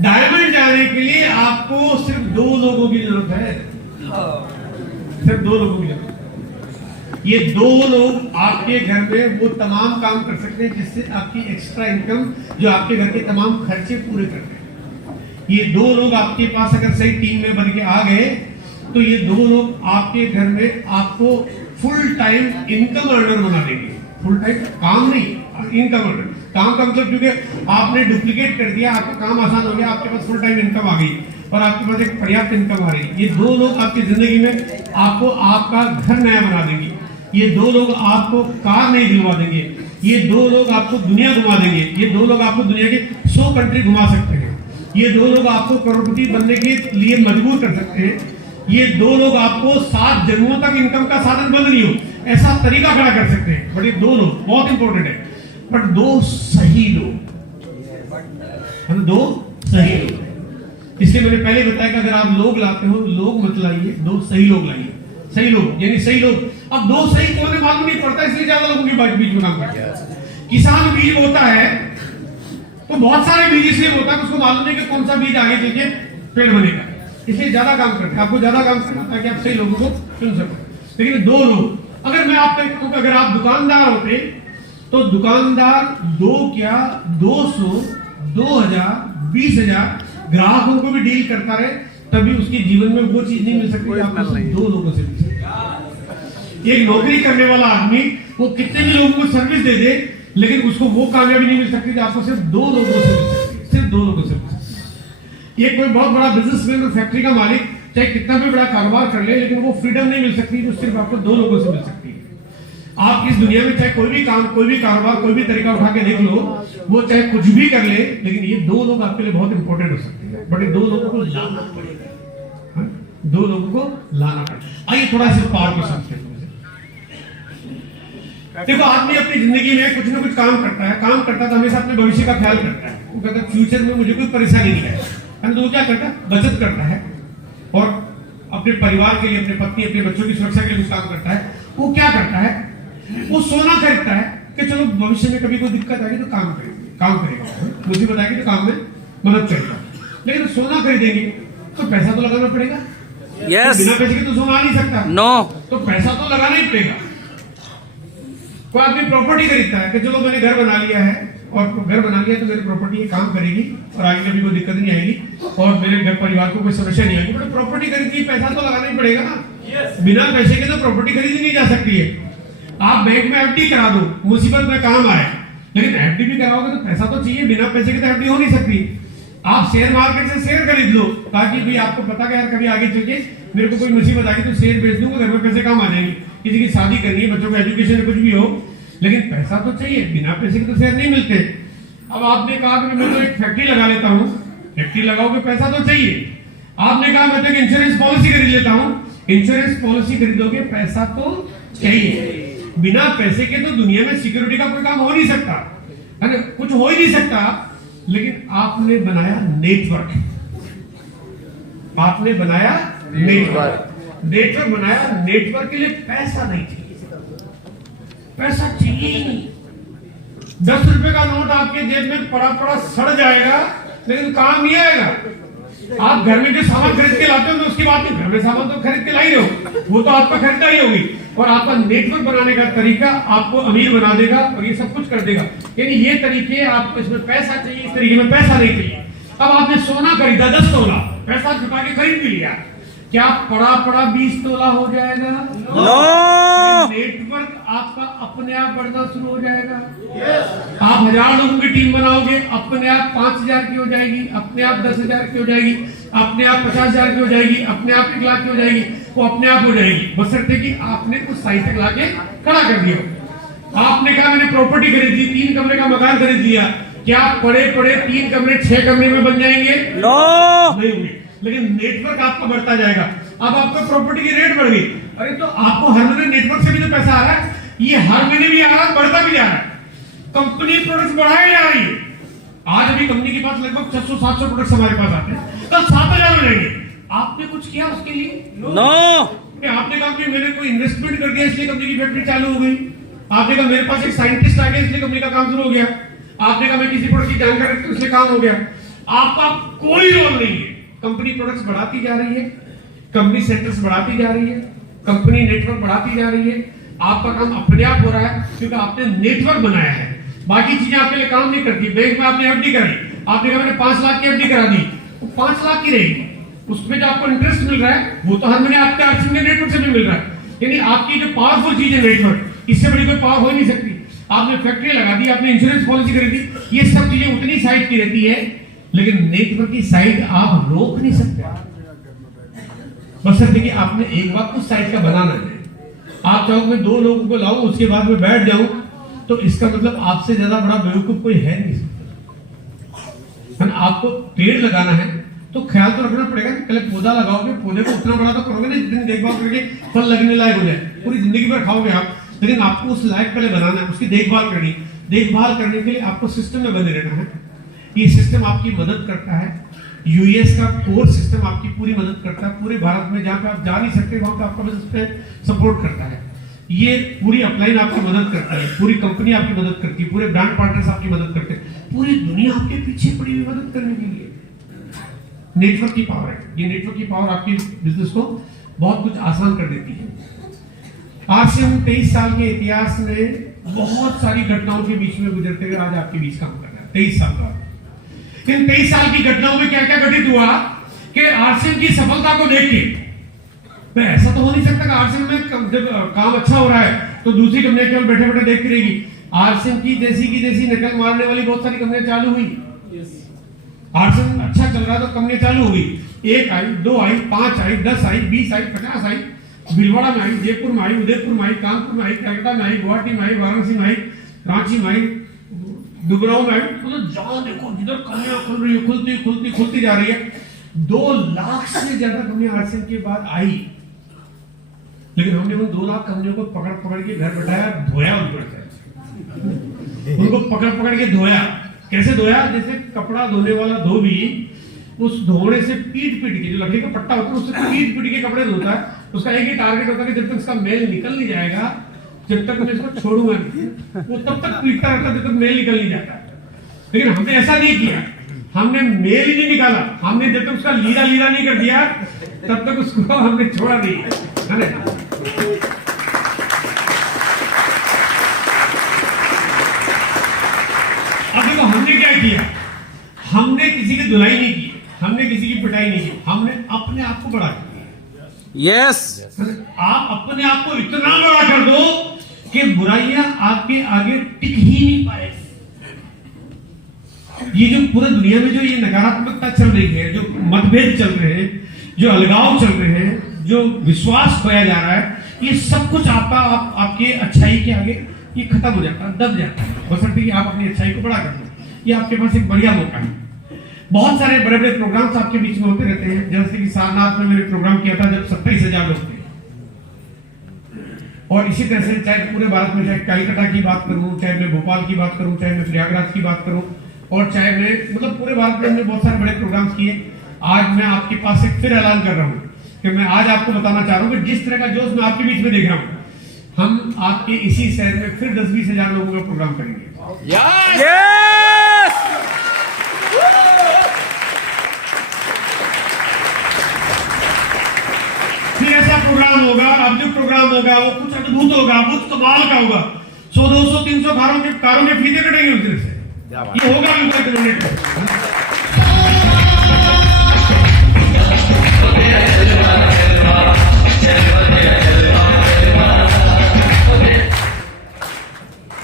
डायमंड जाने के लिए आपको सिर्फ 2 लोगों की जरूरत है, सिर्फ 2 लोगों की जरूरत है। ये 2 लोग आपके घर में वो तमाम काम कर सकते हैं जिससे आपकी एक्स्ट्रा इनकम, जो आपके घर के तमाम खर्चे पूरे करते हैं। ये 2 लोग आपके पास अगर सही टीम में बन के आ गए तो ये 2 लोग आपके घर में आपको फुल टाइम इनकम अर्नर बना देंगे। फुल टाइम काम नहीं, इनकम अर्नर। काम का मतलब क्योंकि आपने डुप्लीकेट कर दिया, आपका काम आसान हो गया, आपके पास फुल टाइम इनकम आ गई और आपके पास एक पर्याप्त इनकम आ रही है। ये 2 लोग आपकी जिंदगी में आपको आपका घर नया बना देंगे। ये 2 लोग आपको कार नहीं दिलवा देंगे। ये 2 लोग आपको दुनिया घुमा देंगे। ये 2 लोग आपको दुनिया के 100 कंट्री घुमा सकते हैं। ये 2 लोग आपको करोड़पति बनने के लिए मजबूर कर सकते हैं। ये 2 लोग आपको 7 जन्मों तक इनकम का साधन बंद नहीं हो ऐसा तरीका खड़ा कर सकते हैं। बट ये 2 लोग बहुत इंपॉर्टेंट है, बट 2 सही लोग, 2 सही लोग। इसलिए मैंने पहले बताया कि अगर आप लोग लाते हो, लोग मत लाइए, 2 सही लोग लाइए। सही लोग यानी सही लोग अब दो सही कौन है मालूम नहीं पड़ता, इसलिए ज्यादा लोगों के बीच में काम करते हैं। किसान बीज बोता है तो बहुत सारे बीज इसलिए बोता है उसको मालूम नहीं कि कौन सा बीज आगे चल के पेड़ बनेगा, इसलिए ज्यादा काम करते हैं। आपको ज्यादा काम करना ताकि आप सही लोगों को चुन सको। लेकिन दो लोग, अगर मैं आपको कहूं कि अगर आप दुकानदार होते तो दुकानदार 2 क्या 200, 2000, 20,000 ग्राहकों को भी डील करता रहे, तभी उसके जीवन में वो चीज नहीं मिल सकती आपको सिर्फ 2 लोगों से मिल सकती। एक नौकरी करने वाला आदमी वो कितने भी लोगों को सर्विस दे दे, लेकिन उसको वो कामयाबी नहीं मिल सकती आपको सिर्फ 2 लोगों से मिल सकती है, सिर्फ 2 लोगों से मिल सकती है। ये कोई बहुत बड़ा बिजनेसमैन और फैक्ट्री का मालिक चाहे कितना भी बड़ा कारोबार कर ले, लेकिन वो फ्रीडम नहीं मिल सकती जो सिर्फ आपको 2 लोगों से मिल सकती है। आप इस दुनिया में चाहे कोई भी काम, कोई भी कारोबार, कोई भी तरीका उठा के देख लो, वो चाहे कुछ भी कर ले, लेकिन ये 2 लोग आपके लिए बहुत इंपॉर्टेंट हो सकते हैं। बट 2 लोगों को लाना पड़ेगा, 2 लोगों को लाना पड़ेगा। आइए थोड़ा सा पावर को समझते हैं। देखो आदमी अपनी जिंदगी में कुछ ना कुछ काम करता है, काम करता है तो हमेशा अपने भविष्य का ख्याल करता है। वो कहता है फ्यूचर में मुझे कोई परेशानी नहीं है, तो वो क्या करता है, बचत करता है और अपने परिवार के लिए, अपने पत्नी, अपने बच्चों की सुरक्षा के लिए कुछ काम करता है। वो क्या करता है, वो सोना खरीदता है कि चलो भविष्य में कभी कोई दिक्कत आएगी तो काम करेगा, मुसीबत आएगी तो काम में मदद करेगा। लेकिन सोना खरीदेंगे तो पैसा तो लगाना पड़ेगा। Yes. तो बिना पैसे के तो सोना आ नहीं सकता। No. तो पैसा तो लगाना ही पड़ेगा। कोई आदमी प्रॉपर्टी खरीदता है कि चलो मैंने घर बना लिया है, और घर बना लिया तो मेरी प्रॉपर्टी ये काम करेगी और आगे कभी कोई दिक्कत नहीं आएगी और मेरे घर परिवार को कोई समस्या नहीं आएगी। बट प्रॉपर्टी खरीदनी, पैसा तो लगाना ही पड़ेगा ना। बिना पैसे के तो प्रॉपर्टी खरीदी नहीं जा सकती है। आप बैंक में एफडी करा दो, मुसीबत में काम आए, लेकिन एफडी भी कराओगे तो पैसा तो चाहिए, बिना पैसे के तो एफडी हो नहीं सकती। आप शेयर मार्केट से शेयर खरीद लो ताकि भाई आपको पता कि यार कभी आगे चल के मेरे को कोई मुसीबत आएगी तो शेयर बेच दूंगा, घर में पैसे काम आ जाएंगे। किसी की शादी करनी है, बच्चों का एजुकेशन, कुछ भी हो, लेकिन पैसा तो चाहिए, बिना पैसे के तो शेयर नहीं मिलते। अब आपने कहा कि मैं तो एक फैक्ट्री लगा लेता हूँ, फैक्ट्री लगाओगे पैसा तो चाहिए। आपने कहा मैं तो एक इंश्योरेंस पॉलिसी खरीद लेता हूँ, इंश्योरेंस पॉलिसी खरीदोगे पैसा तो चाहिए। बिना पैसे के तो दुनिया में सिक्योरिटी का कोई काम हो नहीं सकता, है ना, कुछ हो ही नहीं सकता। लेकिन आपने बनाया नेटवर्क, आपने बनाया नेटवर्क बनाया, नेटवर्क के लिए पैसा नहीं चाहिए, पैसा चाहिए ही नहीं। 10 रुपए का नोट आपके जेब में पड़ा पड़ा सड़ जाएगा, लेकिन काम ये आएगा। आप घर में जो सामान खरीद के लाते हो तो उसकी बात नहीं, घर में सामान तो खरीद के ला ही रहे हो, वो तो आपका खरीदा ही होगी। और आपका नेटवर्क बनाने का तरीका आपको अमीर बना देगा और ये सब कुछ कर देगा। यानी ये तरीके, आपको इसमें पैसा चाहिए, इस तरीके में पैसा नहीं चाहिए। अब आपने सोना खरीदा 10 तोला, पैसा जुटा के खरीद भी लिया, क्या पड़ा पड़ा 20 तोला हो जाएगा? No. नेटवर्क आपका अपने आप बढ़ना शुरू हो जाएगा। आप 1000 लोगों की टीम बनाओगे, अपने आप 5000 की हो जाएगी, अपने आप 10,000 की हो जाएगी, अपने आप 50,000 की हो जाएगी, अपने आप 1 लाख की हो जाएगी, वो अपने आप हो जाएगी, बशर्ते कि आपने कुछ साइज तक लाके खड़ा कर दिया। आपने कहा मैंने प्रॉपर्टी खरीदी, 3 कमरे का मकान खरीद लिया, क्या पड़े पड़े 3 कमरे 6 कमरे में बन जाएंगे? No. नहीं होंगे। लेकिन नेटवर्क आपका बढ़ता जाएगा। अब आपका प्रॉपर्टी की रेट बढ़ गई, अरे तो आपको हर महीने नेटवर्क से भी तो पैसा आ रहा है, ये हर महीने भी आ रहा है, बढ़ता भी जा रहा है। कंपनी प्रोडक्ट्स बढ़ाई जा रही है। आज अभी कंपनी के पास लगभग 600-700 प्रोडक्ट्स हमारे पास आते हैं, कल 7,000 हो जाएंगे। आपने कुछ किया उसके लिए? No. आपने कहा कि मैंने कोई इन्वेस्टमेंट कर दिया इसलिए कंपनी की फैक्ट्री चालू हो गई। आपने कहा मेरे पास एक साइंटिस्ट आ गया इसलिए कंपनी का काम शुरू हो गया। आपने कहा मैं किसी प्रोडक्ट की जानकारी रखती हूं इसलिए काम हो गया। आपका कोई रोल नहीं है। कंपनी प्रोडक्ट्स बढ़ाती जा रही है, कंपनी सेंटर्स बढ़ाती जा रही है, कंपनी नेटवर्क बढ़ाती जा रही है। आपका काम अपने आप हो रहा है क्योंकि आपने नेटवर्क बनाया है। बाकी चीजें आपके लिए काम नहीं करती। बैंक में आपने एफडी कराई, आपने कहा मैंने 5 लाख की एफडी करा दी, वो 5 लाख की रहेगी, उसमें जो आपको इंटरेस्ट मिल रहा है वो तो हर महीने आपके अर्थिंग के नेटवर्क से भी मिल रहा है। यानी आपकी जो पावरफुल चीज है नेटवर्क, इससे बड़ी कोई पावर हो नहीं सकती। आपने फैक्ट्री लगा दी, आपने इंश्योरेंस पॉलिसी खरीदी, ये सब चीजें उतनी साइज की रहती है, लेकिन नेटवर्क की साइज आप रोक नहीं सकते। बशर्ते कि आपने एक बार उस साइज का बनाना है। आप चाहो मैं 2 लोगों को लाऊं उसके बाद में बैठ जाऊं, तो इसका मतलब आपसे ज्यादा बड़ा बेवकूफ कोई है नहीं। आपको पेड़ लगाना है तो ख्याल तो रखना पड़ेगा कि पहले पौधा लगाओगे, पौधे को उतना बड़ा तो करोगे ना जितनी देखभाल करके फल लगने लायक हो जाए, पूरी जिंदगी भर खाओगे आप, लेकिन आपको उस लायक पहले बनाना है, उसकी देखभाल करनी। देखभाल करने के लिए आपको सिस्टम में बने रहना है। ये सिस्टम आपकी मदद करता है। यूएस का कोर सिस्टम आपकी पूरी मदद करता है। पूरे भारत में जहां पे आप जा नहीं सकते वहां पे आपका बिजनेस पे सपोर्ट करता है। ये पूरी अपलाइन आपकी मदद करती है, पूरी कंपनी आपकी मदद करती है, पूरे ब्रांड पार्टनर्स आपकी मदद करते हैं, पूरी दुनिया आपके पीछे पड़ी हुई मदद करने के लिए। नेटवर्क की पावर है, ये नेटवर्क की पावर आपकी बिजनेस को बहुत कुछ आसान कर देती है। आज से हम 23 साल के इतिहास में बहुत सारी घटनाओं के बीच में गुजरते हुए आज आपके बीच काम कर रहे हैं। 23 साल बाद इन 23 साल की घटनाओं में क्या क्या घटित हुआ कि आरसीएम की सफलता को देख के तो ऐसा तो हो नहीं सकता कि आरसीएम में जब काम अच्छा हो रहा है तो दूसरी कंपनियां केवल बैठे बैठे देखती रहेगी। आरसीएम की देसी नकल मारने वाली बहुत सारी कंपनियां चालू हुई। आरसीएम अच्छा चल रहा तो कंपनियां चालू हुई, 1 आई, 2 आई, 5 आई, 10 आई, 20 आई, 50 आई, भीलवाड़ा में आई, जयपुर में आई, उदयपुर में आई, कानपुर में आई, कलकत्ता में आई, गुवाहाटी में आई, वाराणसी में आई, रांची में आई, दुबराव में आई। मतलब जहां देखो जिधर कंपनियां खुल रही है, खुलती जा रही है। 2 लाख से ज्यादा कंपनियां आरसीएम के बाद आई, लेकिन हमने उन 2 लाख कंपनियों को पकड़ के घर बैठाया, धोया उनको पकड़ के धोया। कैसे धोया? जैसे कपड़ा धोने वाला धोबी उस धोने से पीट के, जो लकड़ी का पट्टा होता है उससे पीट के कपड़े धोता है। उसका एक ही टारगेट होता है कि जब तक इसका मेल निकल नहीं जाएगा, जब तक मैं इसको छोड़ूंगा नहीं, वो तब तक पीटता रहता जब तक मेल निकल नहीं जाता। लेकिन हमने ऐसा नहीं किया, हमने मेल ही नहीं निकाला। हमने जब तक उसका लीरा नहीं कर दिया तब तक उसको हमने छोड़ा नहीं है ना। अब देखो हमने क्या किया, हमने किसी की धुलाई नहीं की, हमने किसी की पिटाई नहीं की, हमने अपने आप को बड़ा किया। यस, आप अपने आप को इतना बड़ा कर दो कि बुराइयां आपके आगे टिक ही नहीं पाए। ये जो पूरी दुनिया में जो ये नकारात्मकता चल रही है, जो मतभेद चल रहे हैं, जो अलगाव चल रहे हैं, जो विश्वास खोया जा रहा है, ये सब कुछ आपके अच्छाई के आगे ये खत्म हो जाता है, दब जाता है। बशर्ते कि आप अपनी अच्छाई को बड़ा कर दो। ये आपके पास एक बढ़िया मौका है। बहुत सारे बड़े बड़े प्रोग्राम्स आपके बीच में होते रहते हैं। जैसे कि सारनाथ में मैंने प्रोग्राम किया था जब 27,000 लोग थे, और इसी तरह से चाहे पूरे भारत में, चाहे कलकत्ता की बात करूं, चाहे मैं भोपाल की बात करूं, चाहे मैं प्रयागराज की बात करूं, और चाहे मैं मतलब पूरे भारत में हमने बहुत सारे बड़े प्रोग्राम्स किए। आज मैं आपके पास एक फिर ऐलान कर रहा हूं कि मैं आज आपको बताना चाह रहा हूं कि जिस तरह का जोश मैं आपके बीच में देख रहा हूं, हम आपके इसी शहर में फिर 10-20 हजार लोगों का प्रोग्राम करेंगे। यस, फिर ऐसा प्रोग्राम होगा। अब जो प्रोग्राम होगा वो कुछ अद्भुत होगा, कुछ कमाल का होगा। 100-200-300 कारों के फीते कटेंगे उस तरह से। ये होगा बिल्कुल।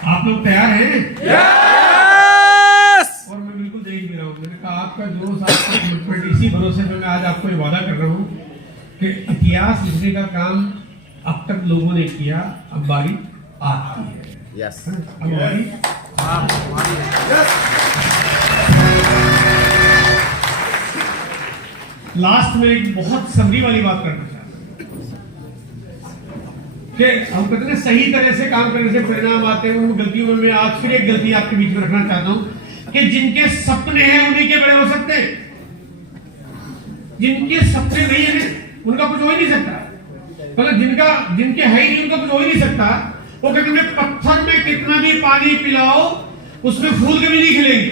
आप लोग तैयार हैं? यस। और मैं बिल्कुल देख भी रहा हूं। मैंने कहा आपका जोश, आपका कमिटमेंट, इसी भरोसे पे मैं आज आपको ये वादा कर रहा हूं कि इतिहास लिखने का काम अब तक लोगों ने किया, अब बारी आपकी है। यस, अब बारी लास्ट में एक बहुत समरी वाली बात करना चाहता हूं कि हम कहते हैं सही तरह से काम करने से परिणाम आते हैं। उन गलतियों में मैं आज फिर एक गलती आपके बीच में रखना चाहता हूं कि जिनके सपने हैं उन्हीं के बड़े हो सकते हैं, जिनके सपने नहीं है उनका कुछ हो ही नहीं सकता। मतलब जिनके है ही नहीं उनका कुछ हो ही नहीं सकता। वो कहते हैं पत्थर में कितना भी पानी पिलाओ उसमें फूल कभी नहीं खिलेंगे।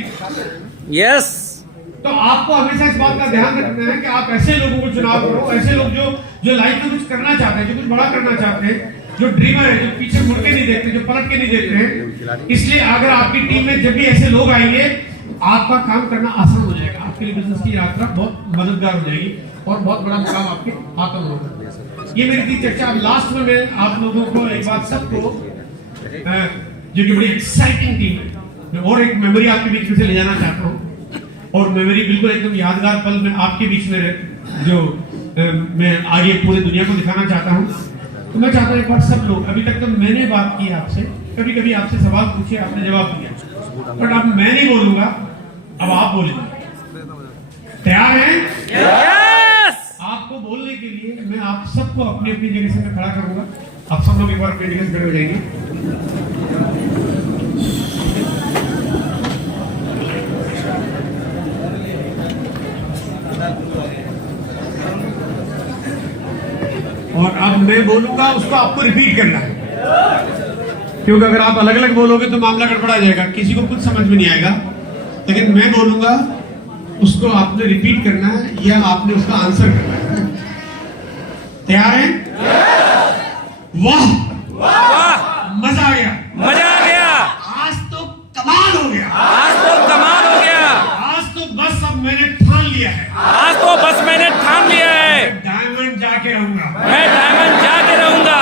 यस। तो आपको हमेशा इस बात का ध्यान रखना है कि आप ऐसे लोगों को चुनाव करो, ऐसे लोग जो लाइफ में कुछ करना चाहते हैं, जो कुछ बड़ा करना चाहते हैं, जो ड्रीमर है, जो पीछे मुड़ के नहीं देखते, जो पलट के नहीं देखते हैं। इसलिए अगर आपकी टीम में जब भी ऐसे लोग आएंगे आपका काम करना आसान हो जाएगा, आपके लिए बिजनेस की यात्रा बहुत मददगार हो जाएगी और बहुत बड़ा मुकाम आपके हाथों में होगा। ये मेरी थी चर्चा। अब लास्ट में मैं आप लोगों को एक बात सबको, जो कि बड़ी एक्साइटिंग टीम है, मैं और एक मेमोरी आपके बीच में से ले जाना चाहता हूँ। और मेमोरी बिल्कुल एकदम यादगार पल में आपके बीच में जो मैं आगे पूरी दुनिया को दिखाना चाहता हूँ। तो मैं चाहता हूँ एक बार सब लोग, अभी तक तो मैंने बात की आपसे, कभी कभी आपसे सवाल पूछे, आपने जवाब दिया, बट अब मैं नहीं बोलूंगा, अब आप बोलेंगे। तैयार हैं? यस। आपको बोलने के लिए मैं आप सबको अपनी अपनी जगह से मैं खड़ा करूंगा। आप सब लोग एक बार अपनी जगह से खड़े हो जाएंगे। और अब मैं बोलूंगा उसको आपको रिपीट करना है। क्योंकि अगर आप अलग अलग बोलोगे तो मामला गड़बड़ा जाएगा, किसी को कुछ समझ में नहीं आएगा। लेकिन मैं बोलूंगा, उसको आपने रिपीट करना है या आपने उसका आंसर करना है। तैयार हैं? वाह, मजा आ गया, मजा आ गया। आज तो कमाल हो गया, आज तो कमाल हो गया। आज तो बस अब मैंने ठान लिया है, आज तो बस मैंने ठान लिया है, डायमंड जाके रहूंगा। मैं डायमंड जाके रहूंगा।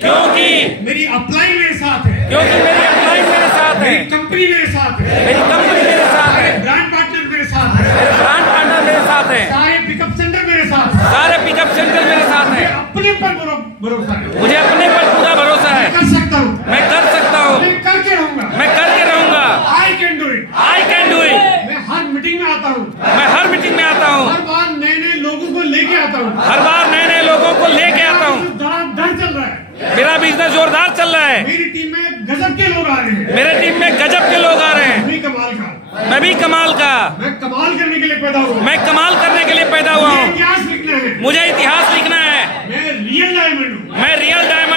क्योंकि मेरी अपलाइन मेरे साथ है, क्योंकि मेरी अपलाइन मेरे साथ है, मेरी कंपनी मेरे साथ है, मेरी कंपनी मेरे साथ है, मेरे ब्रांड पार्टनर मेरे साथ है, मेरे ब्रांड पार्टनर मेरे साथ है, सारे पिकअप सेंटर मेरे साथ है, सारे पिकअप सेंटर मेरे साथ है। अपने पर भरोसा है, मुझे अपने पर पूरा भरोसा है। कर सकता हूँ, मैं कर सकता हूँ, मैं करके रहूंगा, मैं करके रहूंगा। I can do it, I can do it. मैं हर मीटिंग में आता हूँ, मैं हर मीटिंग में आता हूँ, हर बार नए नए लोगों को लेके आता हूँ, हर बार नए नए लोगों को लेके आता हूँ। धड़ाधड़ चल रहा है, मेरा बिजनेस जोरदार चल रहा है। मेरी टीम में गजब के लोग आ रहे हैं, मेरे टीम में गजब के लोग आ रहे हैं। मैं भी कमाल का, मैं भी कमाल का, मैं कमाल करने के लिए पैदा हुआ हूँ, मैं कमाल करने के लिए पैदा हुआ मुझे हूँ। इतिहास लिखना है, मुझे इतिहास लिखना है। मैं रियल डायमंड हूँ, मैं रियल डायमंड